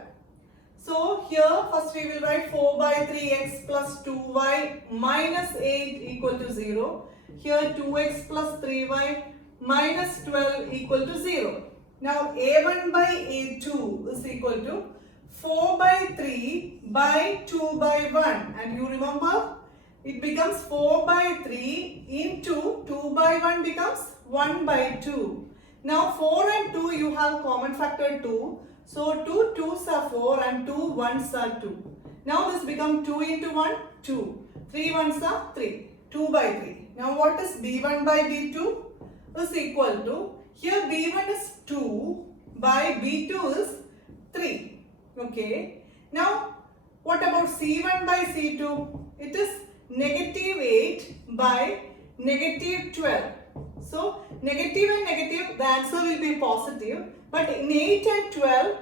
So here first we will write 4 by 3x plus 2y minus 8 equal to 0. Here 2x plus 3y minus 12 equal to 0. Now A1 by A2 is equal to 4 by 3 by 2 by 1. And you remember it becomes 4 by 3 into 2 by 1 becomes 1 by 2. Now 4 and 2 you have common factor 2. So 2 2s are 4 and 2 1s are 2. Now this becomes 2 into 1, 2. 3 ones are 3. 2 by 3. Now what is B1 by B2? Is equal to, here B1 is 2 by B2 is 3. Okay. Now what about C1 by C2? It is negative 8 by negative 12. So negative and negative, the answer will be positive. But in 8 and 12,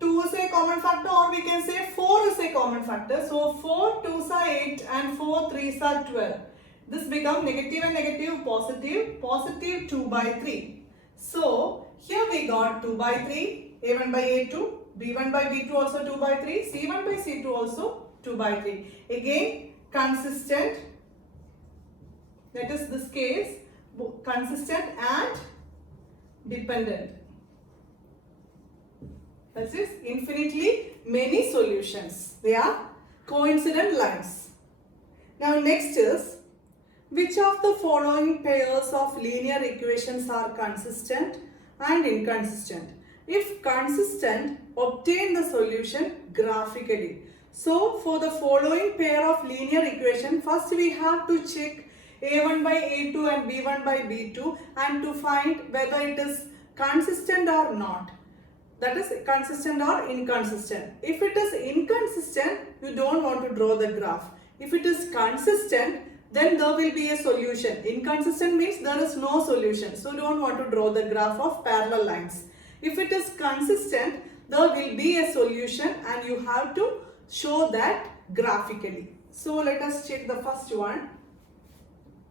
2 is a common factor, or we can say 4 is a common factor. So 4 2s are 8 and 4 3s are 12. This becomes negative and negative, positive, positive 2 by 3. So here we got 2 by 3, A1 by A2, B1 by B2 also 2 by 3, C1 by C2 also 2 by 3. Again consistent, that is this case, consistent and dependent. That is infinitely many solutions. They are coincident lines. Now next is, which of the following pairs of linear equations are consistent and inconsistent? If consistent, obtain the solution graphically. So for the following pair of linear equation, first we have to check A1 by A2 and B1 by B2 and to find whether it is consistent or not. That is consistent or inconsistent. If it is inconsistent, you don't want to draw the graph. If it is consistent, then there will be a solution. Inconsistent means there is no solution. So don't want to draw the graph of parallel lines. If it is consistent, there will be a solution and you have to show that graphically. So let us check the first one.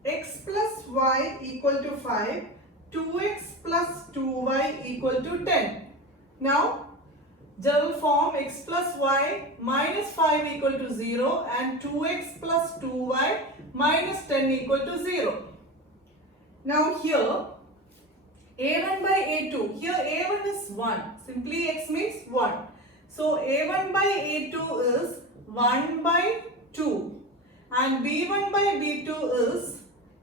X plus y equal to 5, 2x plus 2y equal to 10. Now, general form x plus y minus 5 equal to 0 and 2x plus 2y minus 10 equal to 0. Now here, A1 by A2, here A1 is 1, simply x means 1. So A1 by A2 is 1 by 2 and B1 by B2 is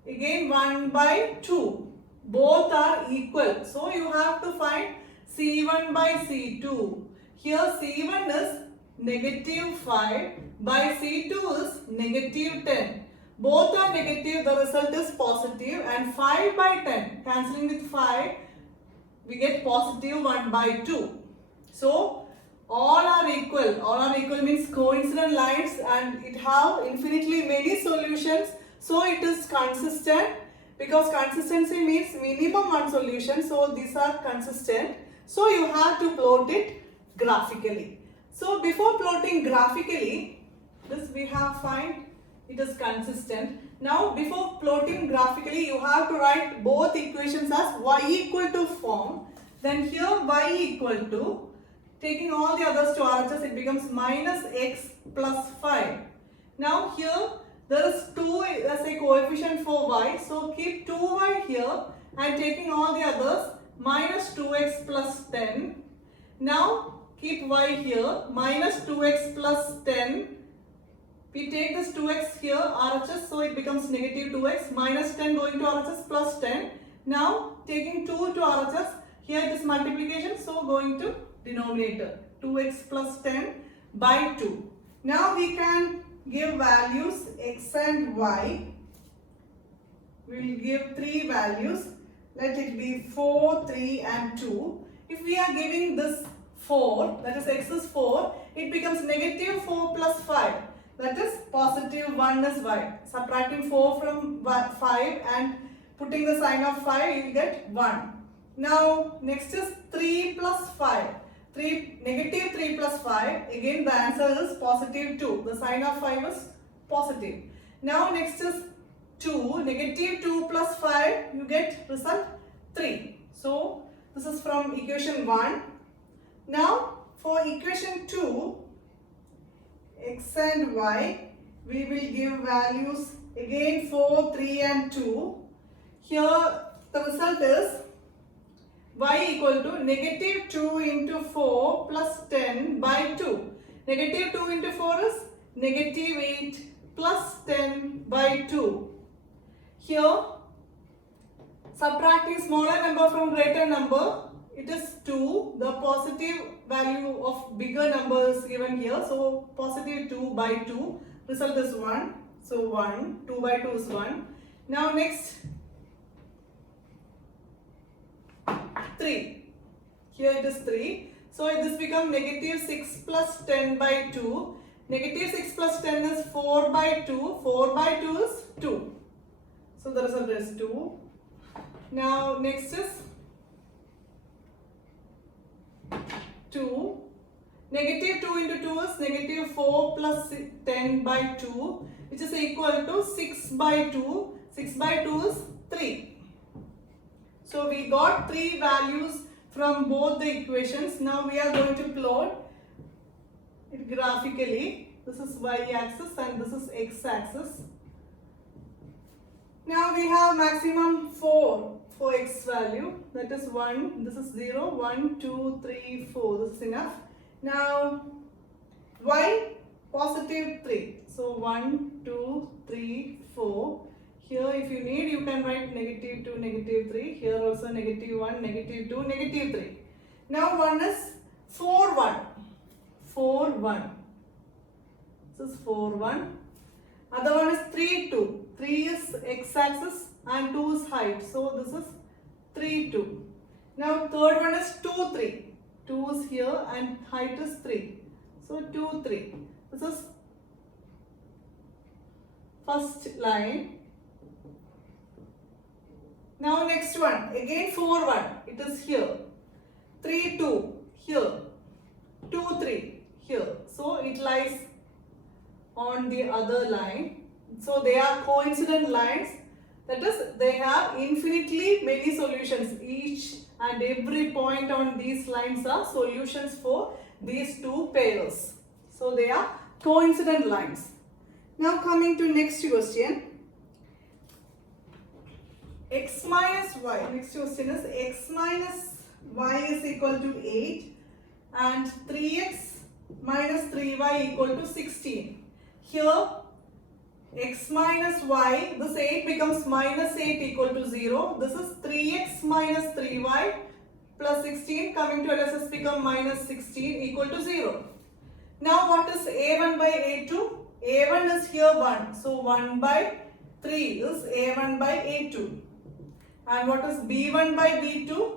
again 1 by 2. Both are equal. So you have to find C1 by C2. Here C1 is negative 5 by C2 is negative 10. Both are negative, the result is positive, and 5 by 10, cancelling with 5, we get positive 1 by 2. So all are equal. All are equal means coincident lines and it have infinitely many solutions. So it is consistent because consistency means minimum one solution. So these are consistent. So you have to plot it graphically. So before plotting graphically, this we have find it is consistent. Now before plotting graphically, you have to write both equations as y equal to form. Then here y equal to, taking all the others to RHS, it becomes minus x plus 5. Now here there is 2 as a coefficient for y. So keep 2y here and taking all the others, minus 2x plus 10. Now keep y here, minus 2x plus 10. We take this 2x here, RHS, so it becomes negative 2x, minus 10 going to RHS plus 10. Now taking 2 to RHS, here it is multiplication, so going to denominator, 2x plus 10 by 2. Now we can give values x and y. We will give 3 values. Let it be 4, 3 and 2. If we are giving this 4, that is x is 4, it becomes negative 4 plus 5. That is positive 1 is y. Subtracting 4 from 5 and putting the sign of 5, you will get 1. Now next is 3 plus 5. Negative 3 plus 5. Again the answer is positive 2. The sign of 5 is positive. Now next is 2. Negative 2 plus 5. You get result 3. So this is from equation 1. Now for equation 2, x and y, we will give values again 4, 3 and 2. Here the result is y equal to negative 2 into 4 plus 10 by 2. Negative 2 into 4 is negative 8 plus 10 by 2. Here, subtracting smaller number from greater number, it is 2. The positive value of bigger number is given here. So, positive 2 by 2. Result is 1. So 1, 2 by 2 is 1. Now next 3. Here it is 3. So this becomes negative 6 plus 10 by 2. Negative 6 plus 10 is 4 by 2. 4 by 2 is 2. So the result is 2. Now next is 2. Negative 2 into 2 is negative 4 plus 10 by 2, which is equal to 6 by 2. 6 by 2 is 3. So we got 3 values from both the equations. Now we are going to plot it graphically. This is y-axis and this is x-axis. Now we have maximum 4 for x value. That is 1, this is 0, 1, 2, 3, 4. This is enough. Now y positive 3. So 1, 2, 3, 4. Here if you need you can write negative 2, negative 3. Here also negative 1, negative 2, negative 3. Now one is 4, 1. 4, 1. This is 4, 1. Other one is 3, 2. 3 is x-axis and 2 is height. So this is 3, 2. Now third one is 2, 3. 2 is here and height is 3. So 2, 3. This is first line. Now next one. Again 4, 1. It is here. 3, 2. Here. 2, 3. Here. So it lies on the other line. So they are coincident lines. That is, they have infinitely many solutions. Each and every point on these lines are solutions for these two pairs. So they are coincident lines. Now coming to next question. X minus y. Next question is x minus y is equal to 8 and 3x minus 3y equal to 16. Here x minus y, this 8 becomes minus 8 equal to 0. This is 3x minus 3y plus 16 coming to LSS become minus 16 equal to 0. Now what is a1 by a2? a1 is here 1. So 1 by 3 is a1 by a2. And what is b1 by b2?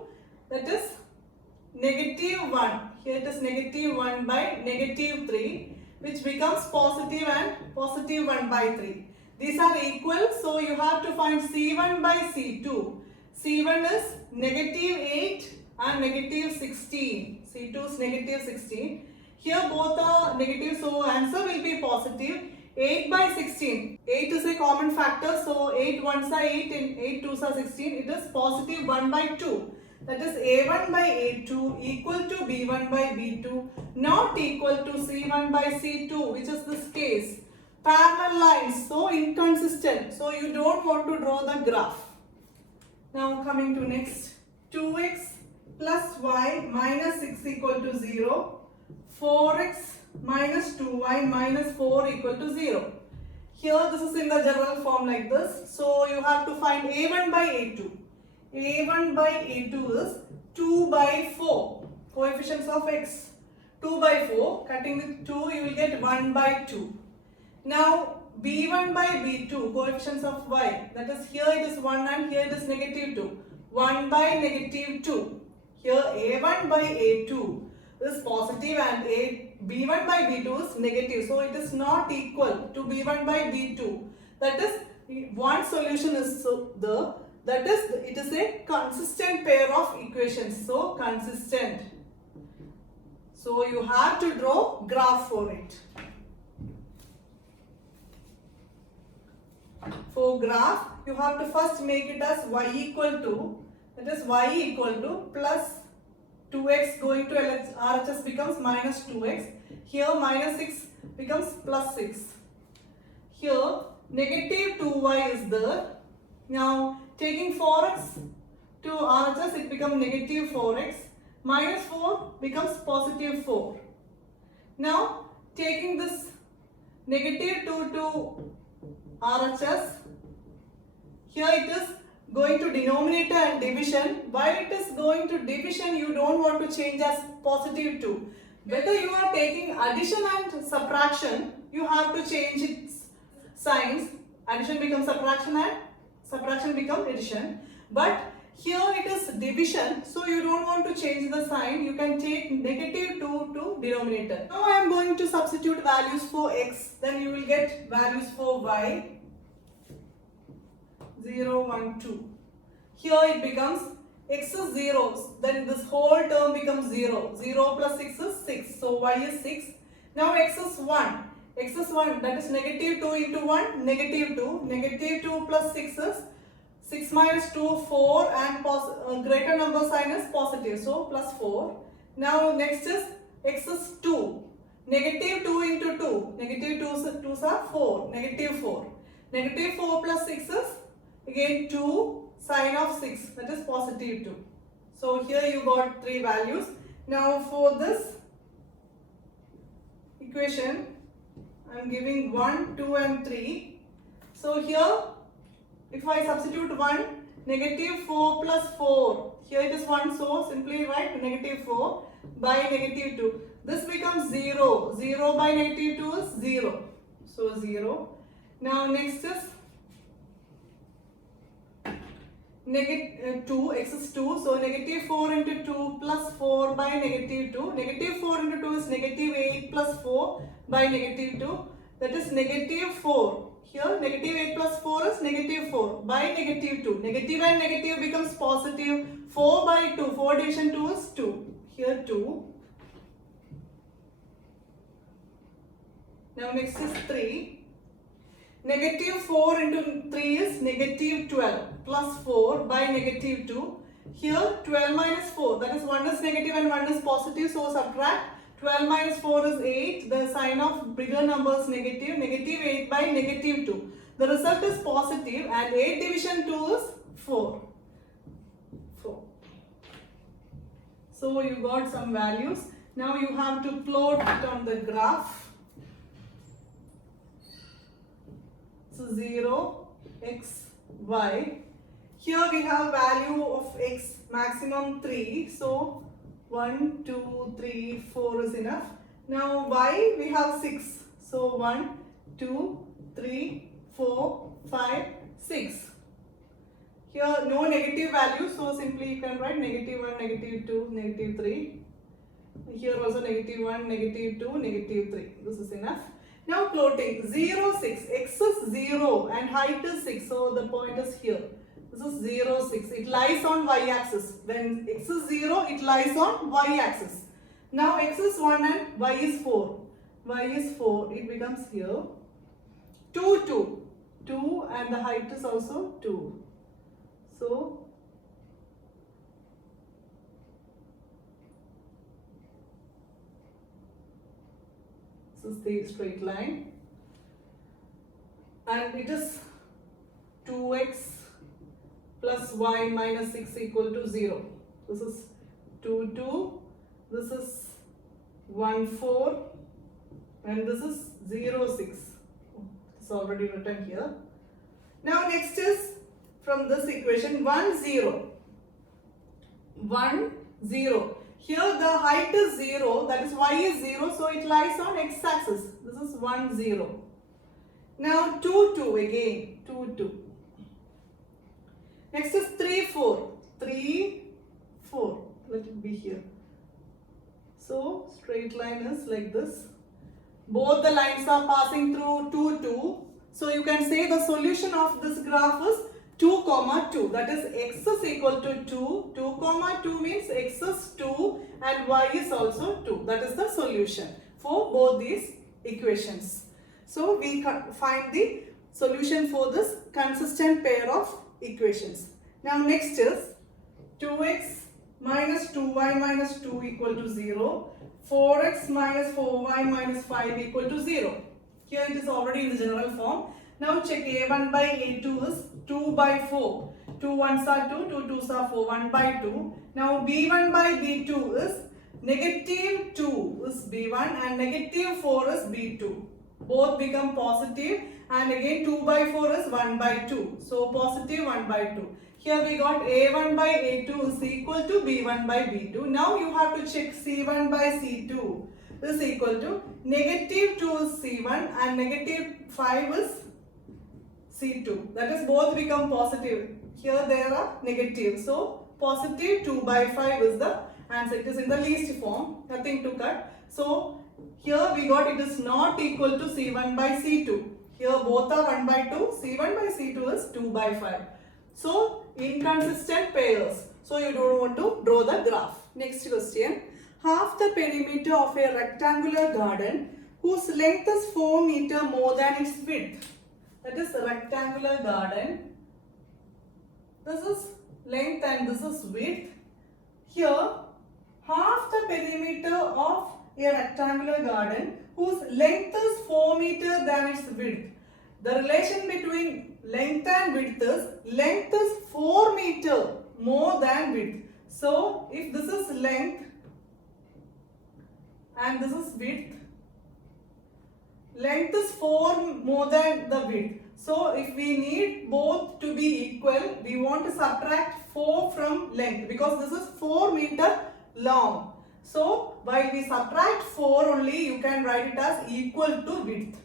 That is negative 1. Here it is negative 1 by negative 3. Which becomes positive and positive 1 by 3. These are equal, so you have to find C1 by C2. C1 is negative 8 and negative 16. C2 is negative 16. Here both are negative, so answer will be positive. 8 by 16. 8 is a common factor, so 8 ones are 8 and 8 twos are 16. It is positive 1 by 2. That is a1 by a2 equal to b1 by b2, not equal to c1 by c2, which is this case. Parallel lines, so inconsistent. So you don't want to draw the graph. Now coming to next. 2x plus y minus 6 equal to 0. 4x minus 2y minus 4 equal to 0. Here this is in the general form like this. So you have to find a1 by a2. a1 by a2 is 2 by 4. Coefficients of x. 2 by 4. Cutting with 2 you will get 1 by 2. Now b1 by b2 coefficients of y. That is here it is 1 and here it is negative 2. 1 by negative 2. Here a1 by a2 is positive and b1 by b2 is negative. So it is not equal to b1 by b2. That is one solution is that is it is a consistent pair of equations. So consistent. So you have to draw graph for it. For graph you have to first make it as y equal to, that is y equal to plus 2x going to RHS becomes minus 2x. Here minus 6 becomes plus 6. Here negative 2y is there. Now taking 4x to RHS it becomes negative 4x. Minus 4 becomes positive 4. Now taking this negative 2 to RHS, here it is going to denominator and division. While it is going to division, you don't want to change as positive 2. Whether you are taking addition and subtraction, you have to change its signs. Addition becomes subtraction and subtraction becomes addition. But here it is division, so you don't want to change the sign. You can take negative 2 to denominator. Now I am going to substitute values for x. Then you will get values for y. 0, 1, 2. Here it becomes x is 0. Then this whole term becomes 0. 0 plus 6 is 6. So y is 6. Now x is 1. X is 1. That is negative 2 into 1. Negative 2. Negative 2 plus 6 is 6 minus 2, 4, and greater number sign is positive, so plus 4. Now next is x is 2. Negative 2 into 2. Negative 2's are 4. Negative 4. Negative 4 plus 6 is again 2, sign of 6, that is positive 2. So here you got 3 values. Now for this equation, I am giving 1, 2 and 3. So here if I substitute 1, negative 4 plus 4, here it is 1, so simply write negative 4 by negative 2. This becomes 0. 0 by negative 2 is 0. So 0. Now next is negative 2, x is 2. So negative 4 into 2 plus 4 by negative 2. Negative 4 into 2 is negative 8 plus 4 by negative 2. That is negative 4. Here negative 8 plus 4 is negative 4 by negative 2. Negative and negative becomes positive. 4 by 2. 4 division 2 is 2. Here 2. Now next is 3. Negative 4 into 3 is negative 12 plus 4 by negative 2. Here 12 minus 4. That is 1 is negative and 1 is positive. So subtract. 12 minus 4 is 8. The sign of bigger number is negative. Negative 8 by negative 2. The result is positive and 8 division 2 is 4. 4. So you got some values. Now you have to plot it on the graph. So 0, x, y. Here we have value of x maximum 3. So 1, 2, 3, 4 is enough. Now y we have 6. So 1, 2, 3, 4, 5, 6. Here no negative value. So simply you can write negative 1, negative 2, negative 3. Here also negative 1, negative 2, negative 3. This is enough. Now plotting 0, 6. X is 0 and height is 6. So the point is here. This is 0, 6. It lies on y-axis. When x is 0, it lies on y-axis. Now x is 1 and y is 4. Y is 4. It becomes here. 2, 2. 2 and the height is also 2. So this is the straight line. And it is 2x plus y minus 6 equal to 0. This is 2, 2. This is 1, 4. And this is 0, 6. It's already written here. Now next is from this equation 1, 0. 1, 0. Here the height is 0. That is y is 0. So it lies on x-axis. This is 1, 0. Now 2, 2 again. 2, 2. Next is 3, 4. 3, 4. Let it be here. So straight line is like this. Both the lines are passing through 2, 2. So you can say the solution of this graph is 2, 2. That is x is equal to 2. 2, 2 means x is 2 and y is also 2. That is the solution for both these equations. So we find the solution for this consistent pair of equations. Now next is 2x minus 2y minus 2 equal to 0. 4x minus 4y minus 5 equal to 0. Here it is already in the general form. Now check a1 by a2 is 2 by 4. 2 1s are 2, 2 2s are 4, 1 by 2. Now b1 by b2 is negative 2 is b1 and negative 4 is b2. Both become positive and again 2 by 4 is 1 by 2. So positive 1 by 2. Here we got A1 by A2 is equal to B1 by B2. Now you have to check C1 by C2 is equal to negative 2 is C1 and negative 5 is C2. That is both become positive. Here there are negative. So positive 2 by 5 is the answer. It is in the least form. Nothing to cut. So here we got it is not equal to C1 by C2. Here both are 1 by 2. C1 by C2 is 2 by 5. So inconsistent pairs. So you don't want to draw the graph. Next question. Half the perimeter of a rectangular garden whose length is 4 meter more than its width. That is a rectangular garden. This is length and this is width. Here half the perimeter of a rectangular garden whose length is 4 meter than its width. The relation between length and width is 4 meter more than width. So if this is length and this is width, length is 4 more than the width. So if we need both to be equal, we want to subtract 4 from length because this is 4 meter long. So while we subtract 4 only, you can write it as equal to width.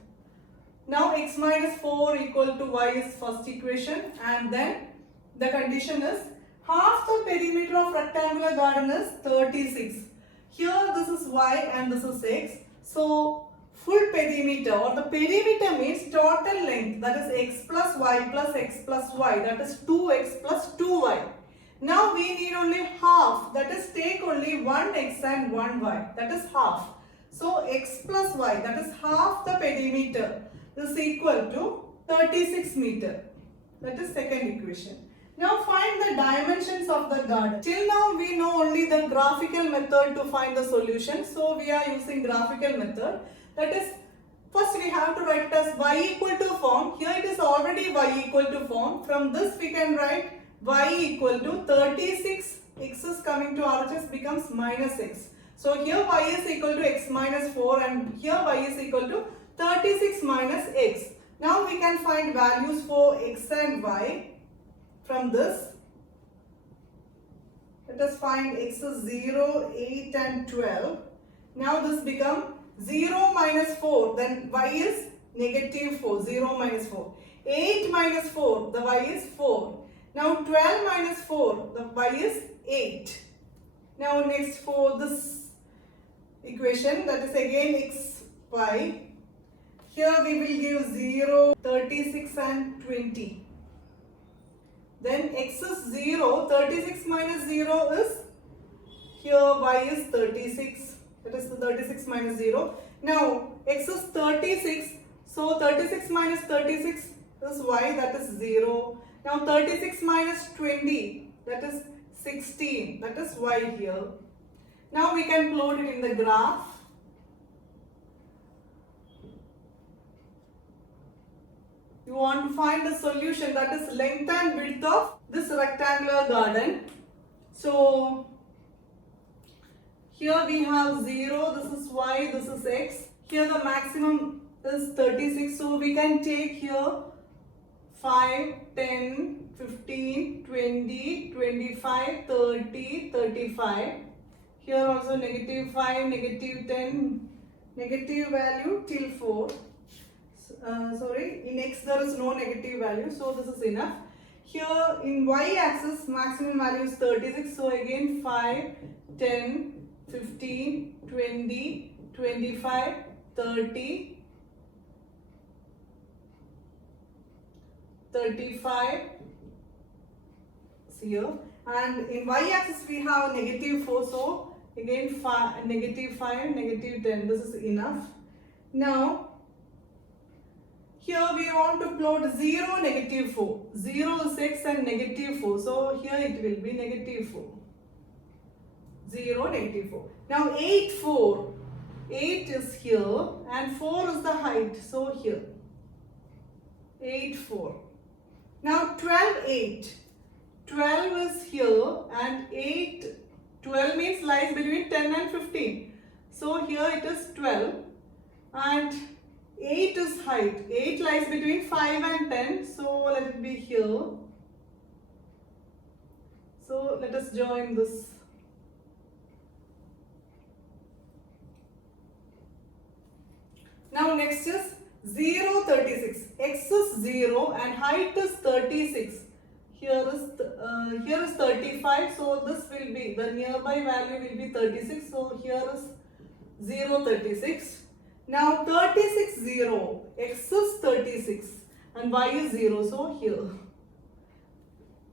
Now x minus 4 equal to y is first equation, and then the condition is half the perimeter of rectangular garden is 36. Here this is y and this is x. So full perimeter or the perimeter means total length, that is x plus y plus x plus y, that is 2x plus 2y. Now we need only half, that is take only 1x and 1y, that is half. So x plus y, that is half the perimeter, is equal to 36 meter. That is second equation. Now find the dimensions of the garden. Till now we know only the graphical method to find the solution. So we are using graphical method. That is, first we have to write it as y equal to form. Here it is already y equal to form. From this we can write y equal to 36. X is coming to RHS becomes minus x. So here y is equal to x minus 4 and here y is equal to 36 minus x. Now we can find values for x and y from this. Let us find x is 0, 8 and 12. Now this become 0 minus 4, then y is negative 4, 0 minus 4. 8 minus 4, the y is 4. Now 12 minus 4, the y is 8. Now next for this equation, that is again x, y. Here we will give 0, 36 and 20. Then x is 0, 36 minus 0 is, here y is 36. That is the 36 minus 0. Now x is 36. So 36 minus 36 is y, that is 0. Now 36 minus 20, that is 16. That is y here. Now we can plot it in the graph. You want to find the solution, that is length and width of this rectangular garden. So here we have 0, this is y, this is x. Here the maximum is 36. So we can take here 5, 10, 15, 20, 25, 30, 35. Here also negative 5, negative 10, negative value till 4. In x there is no negative value, so this is enough. Here in y axis maximum value is 36, so again 5, 10, 15, 20, 25, 30, 35 here, and in y axis we have negative 4, so again negative 5, negative 10, this is enough. Now here we want to plot 0, negative 4. 0 is x and negative 4. So here it will be negative 4. 0, negative 4. Now 8, 4. 8 is here and 4 is the height. So here. 8, 4. Now 12, 8. 12 is here and 8, 12 means lies between 10 and 15. So here it is 12 and 8 is height. 8 lies between 5 and 10. So let it be here. So let us join this. Now next is 0, 36. X is 0 and height is 36. Here is 35. So this will be, the nearby value will be 36. So here is 0, 36. Now 36, 0. X is 36 and y is 0. So here.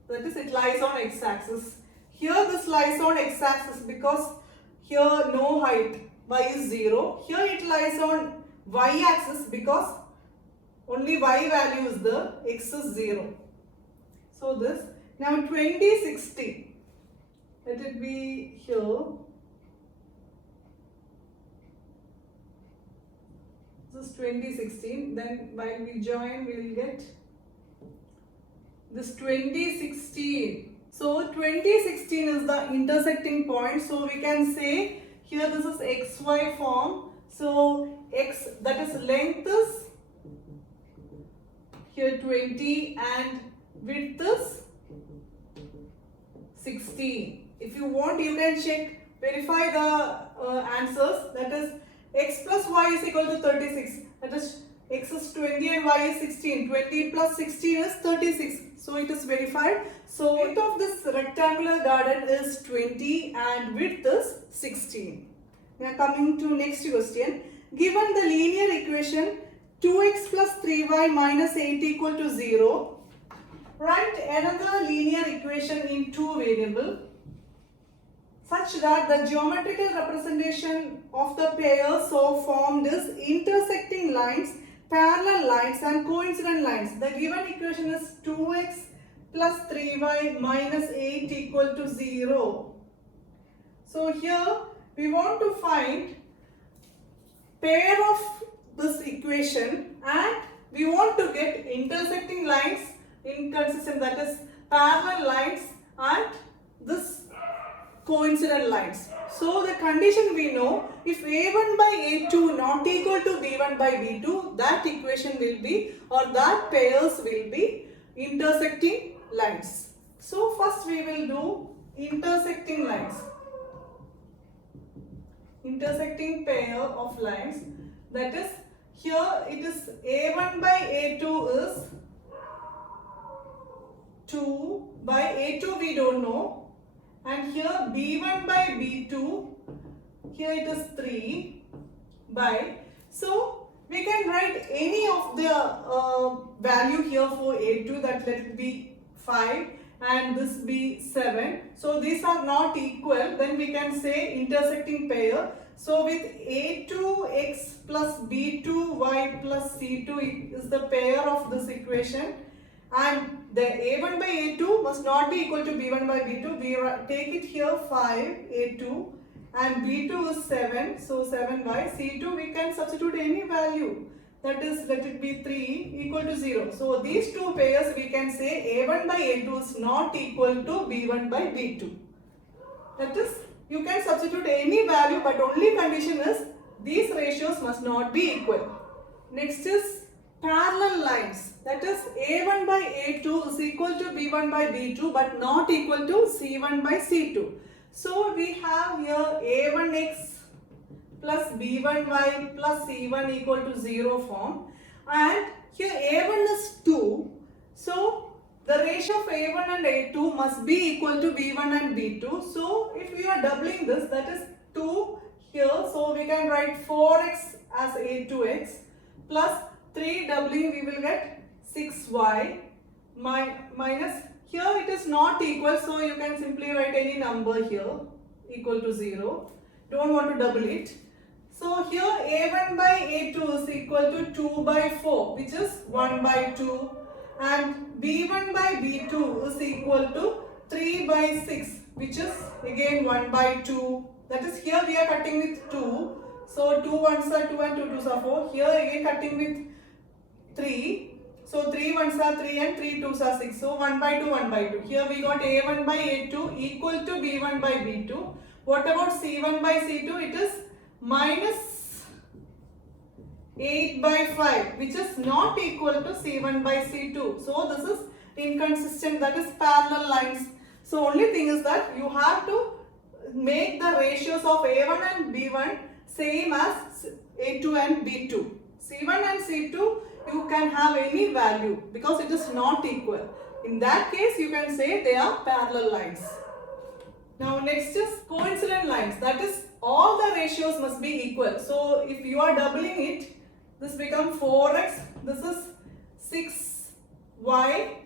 That is, it lies on x-axis. Here this lies on x-axis because here no height, y is 0. Here it lies on y-axis because only y value is there, x is 0. So this, now 2060, let it be here. This is 2016, then while we join we will get this 2016. So 2016 is the intersecting point. So we can say here this is xy form. So x, that is length is here 20 and width is 16. If you want, you can check, verify the answers. That is x plus y is equal to 36. That is x is 20 and y is 16. 20 plus 16 is 36. So it is verified. So width of this rectangular garden is 20 and width is 16. Now coming to next question. Given the linear equation 2x plus 3y minus 8 equal to 0. Write another linear equation in two variables such that the geometrical representation of the pair so formed is intersecting lines, parallel lines and coincident lines. The given equation is 2x plus 3y minus 8 equal to 0. So here we want to find pair of this equation and we want to get intersecting lines, inconsistent, that is parallel lines and this coincident lines. So the condition we know, if a1 by a2 not equal to b1 by b2, that equation will be, or that pairs will be intersecting lines. So first we will do intersecting lines. Intersecting pair of lines, that is here it is a1 by a2 is 2 by a2 we don't know, and here b1 by b2, here it is 3 by, so we can write any of the value here for a2, that let it be 5 and this be 7. So these are not equal, then we can say intersecting pair. So with a2x plus b2y plus c2 is the pair of this equation, and the a1 by a2 must not be equal to b1 by b2. We take it here 5 a2 and b2 is 7, so 7 by c2 we can substitute any value, that is let it be 3 equal to 0. So these two pairs we can say a1 by a2 is not equal to b1 by b2. That is, you can substitute any value, but only condition is these ratios must not be equal. Next is parallel lines, that is a1 by a2 is equal to b1 by b2 but not equal to c1 by c2. So we have here a1x plus b1y plus c1 equal to 0 form, and here a1 is 2, so the ratio of a1 and a2 must be equal to b1 and b2. So if we are doubling this, that is 2 here, so we can write 4x as a2x plus 3 doubling we will get 6y minus, here it is not equal, so you can simply write any number here equal to 0. Don't want to double it. So here a1 by a2 is equal to 2 by 4, which is 1 by 2, and b1 by b2 is equal to 3 by 6, which is again 1 by 2. That is, here we are cutting with 2, so 2 ones are 2 and 2 twos are 4. Here again cutting with 3. So 3 ones are 3 and 3 twos are 6. So 1 by 2, 1 by 2. Here we got a1 by a2 equal to b1 by b2. What about c1 by c2? It is minus 8 by 5, which is not equal to c1 by c2. So this is inconsistent, that is parallel lines. So only thing is that you have to make the ratios of A1 and B1 same as A2 and B2. C1 and C2 you can have any value because it is not equal. In that case you can say they are parallel lines. Now next is coincident lines. That is all the ratios must be equal. So if you are doubling it, this becomes 4x, this is 6y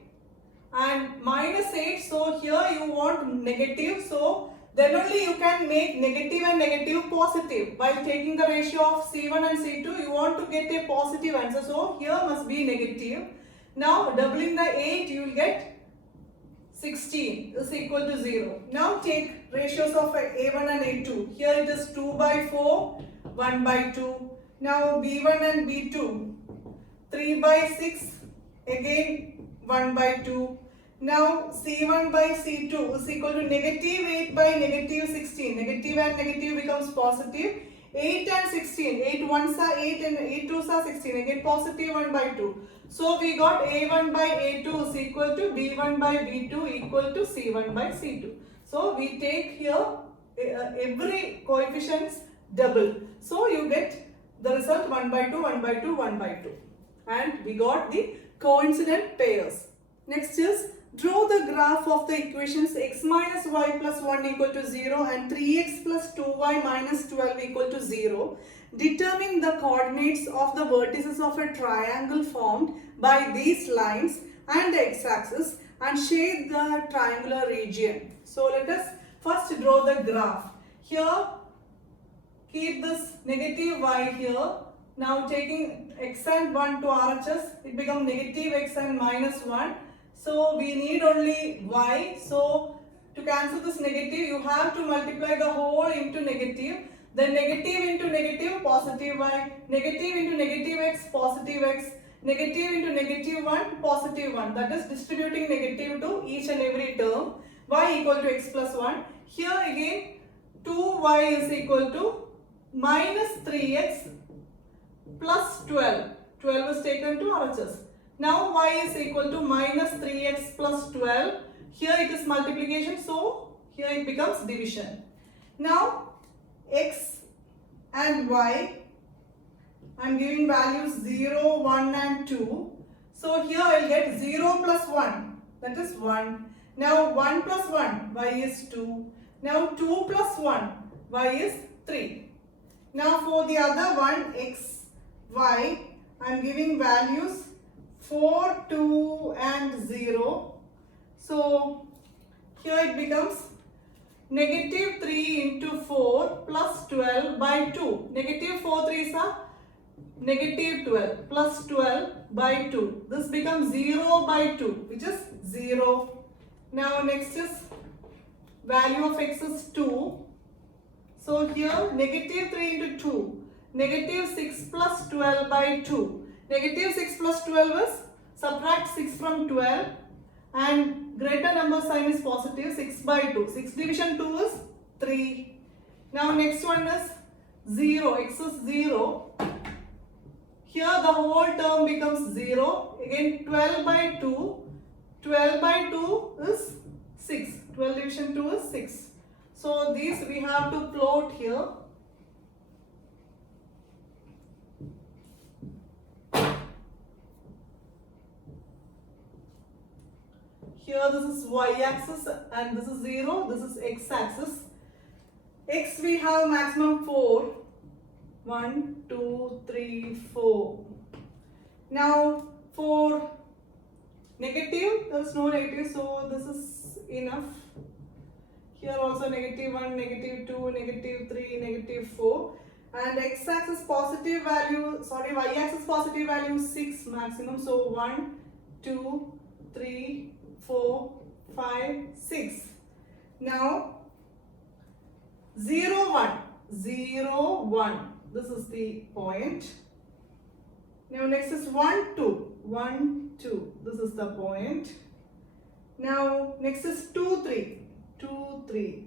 and minus 8. So here you want negative. So then only you can make negative and negative positive. While taking the ratio of C1 and C2, you want to get a positive answer. So here must be negative. Now doubling the 8, you will get 16 is equal to 0. Now take ratios of A1 and A2. Here it is 2 by 4, 1 by 2. Now B1 and B2, 3 by 6, again 1 by 2. Now C1 by C2 is equal to negative 8 by negative 16. Negative and negative becomes positive. 8 and 16. 8 ones are 8 and 8 twos are 16. Again positive 1 by 2. So we got A1 by A2 is equal to B1 by B2 equal to C1 by C2. So we take here every coefficients double. So you get the result 1 by 2, 1 by 2, 1 by 2. And we got the coincident pairs. Next is draw the graph of the equations x minus y plus 1 equal to 0 and 3x plus 2y minus 12 equal to 0. Determine the coordinates of the vertices of a triangle formed by these lines and the x-axis and shade the triangular region. So let us first draw the graph. Here keep this negative y here. Now taking x and 1 to RHS, it becomes negative x and minus 1. So we need only y. So to cancel this negative, you have to multiply the whole into negative. Then negative into negative, positive y. Negative into negative x, positive x. Negative into negative 1, positive 1. That is distributing negative to each and every term. Y equal to x plus 1. Here again 2y is equal to minus 3x plus 12. 12 is taken to RHS. Now y is equal to minus 3x plus 12. Here it is multiplication, so here it becomes division. Now x and y, I am giving values 0, 1 and 2. So here I will get 0 plus 1, that is 1. Now 1 plus 1, y is 2. Now 2 plus 1, y is 3. Now for the other one, x, y, I am giving values 4, 2 and 0. So here it becomes negative 3 into 4 plus 12 by 2. Negative 4 3s are negative 12 plus 12 by 2. This becomes 0 by 2, which is 0. Now next is value of x is 2. So here negative 3 into 2. Negative 6 plus 12 by 2. Negative 6 plus 12 is subtract 6 from 12 and greater number sign is positive 6 by 2. 6 division 2 is 3. Now next one is 0. X is 0. Here the whole term becomes 0. Again 12 by 2. 12 by 2 is 6. 12 division 2 is 6. So these we have to plot here. Here this is y-axis and this is 0, this is x-axis. X we have maximum 4. 1, 2, 3, 4. Now for negative, there is no negative, so this is enough. Here also negative 1, negative 2, negative 3, negative 4. And x-axis positive value, y-axis positive value 6 maximum. So 1, 2, 3, 4, 5, 6. Now 0, 1. 0, 1. This is the point. Now next is 1, 2. 1, 2. This is the point. Now next is 2, 3. 2, 3.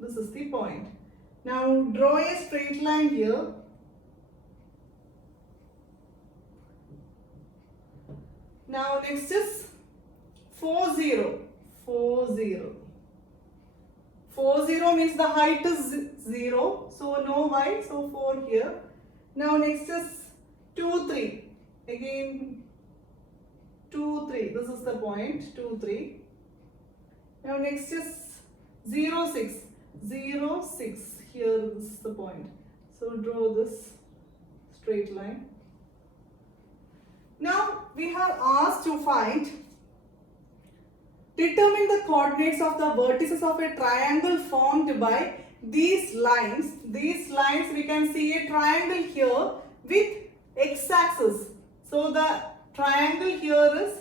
This is the point. Now draw a straight line here. Now next is 4, 0. 4, 0. 4, 0 means the height is 0. So no y. So 4 here. Now next is 2, 3. Again 2, 3. This is the point. 2, 3. Now next is 0, 6. 0, 6. Here this is the point. So draw this straight line. Now we have asked to find, determine the coordinates of the vertices of a triangle formed by these lines. These lines, we can see a triangle here with x-axis. So the triangle here is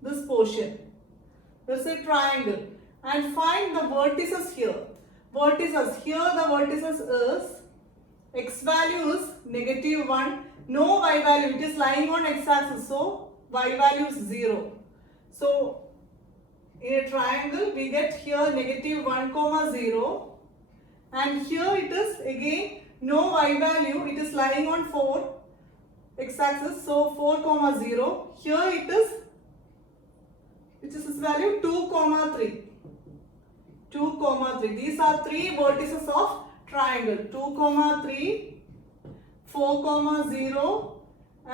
this portion. This is a triangle. And find the vertices here. Vertices. Here the vertices is, x value is -1. No y value. It is lying on x-axis. So y value is 0. So in a triangle we get here -1, 0. And here it is again no y value. It is lying on 4 x-axis. So 4, 0. Here it is, which is its value 2, 3. 2, 3. These are three vertices of triangle. 2, 3, 4, 0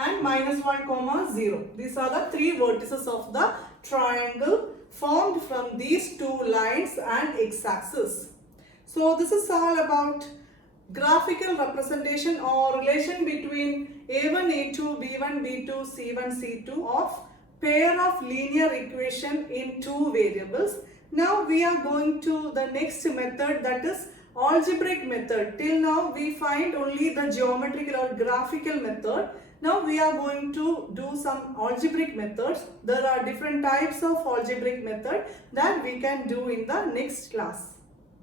and -1, 0. These are the three vertices of the triangle formed from these two lines and x-axis. So this is all about graphical representation or relation between A1, A2, B1, B2, C1, C2 of pair of linear equation in two variables. Now we are going to the next method, that is algebraic method. Till now we find only the geometrical or graphical method. Now we are going to do some algebraic methods. There are different types of algebraic method that we can do in the next class.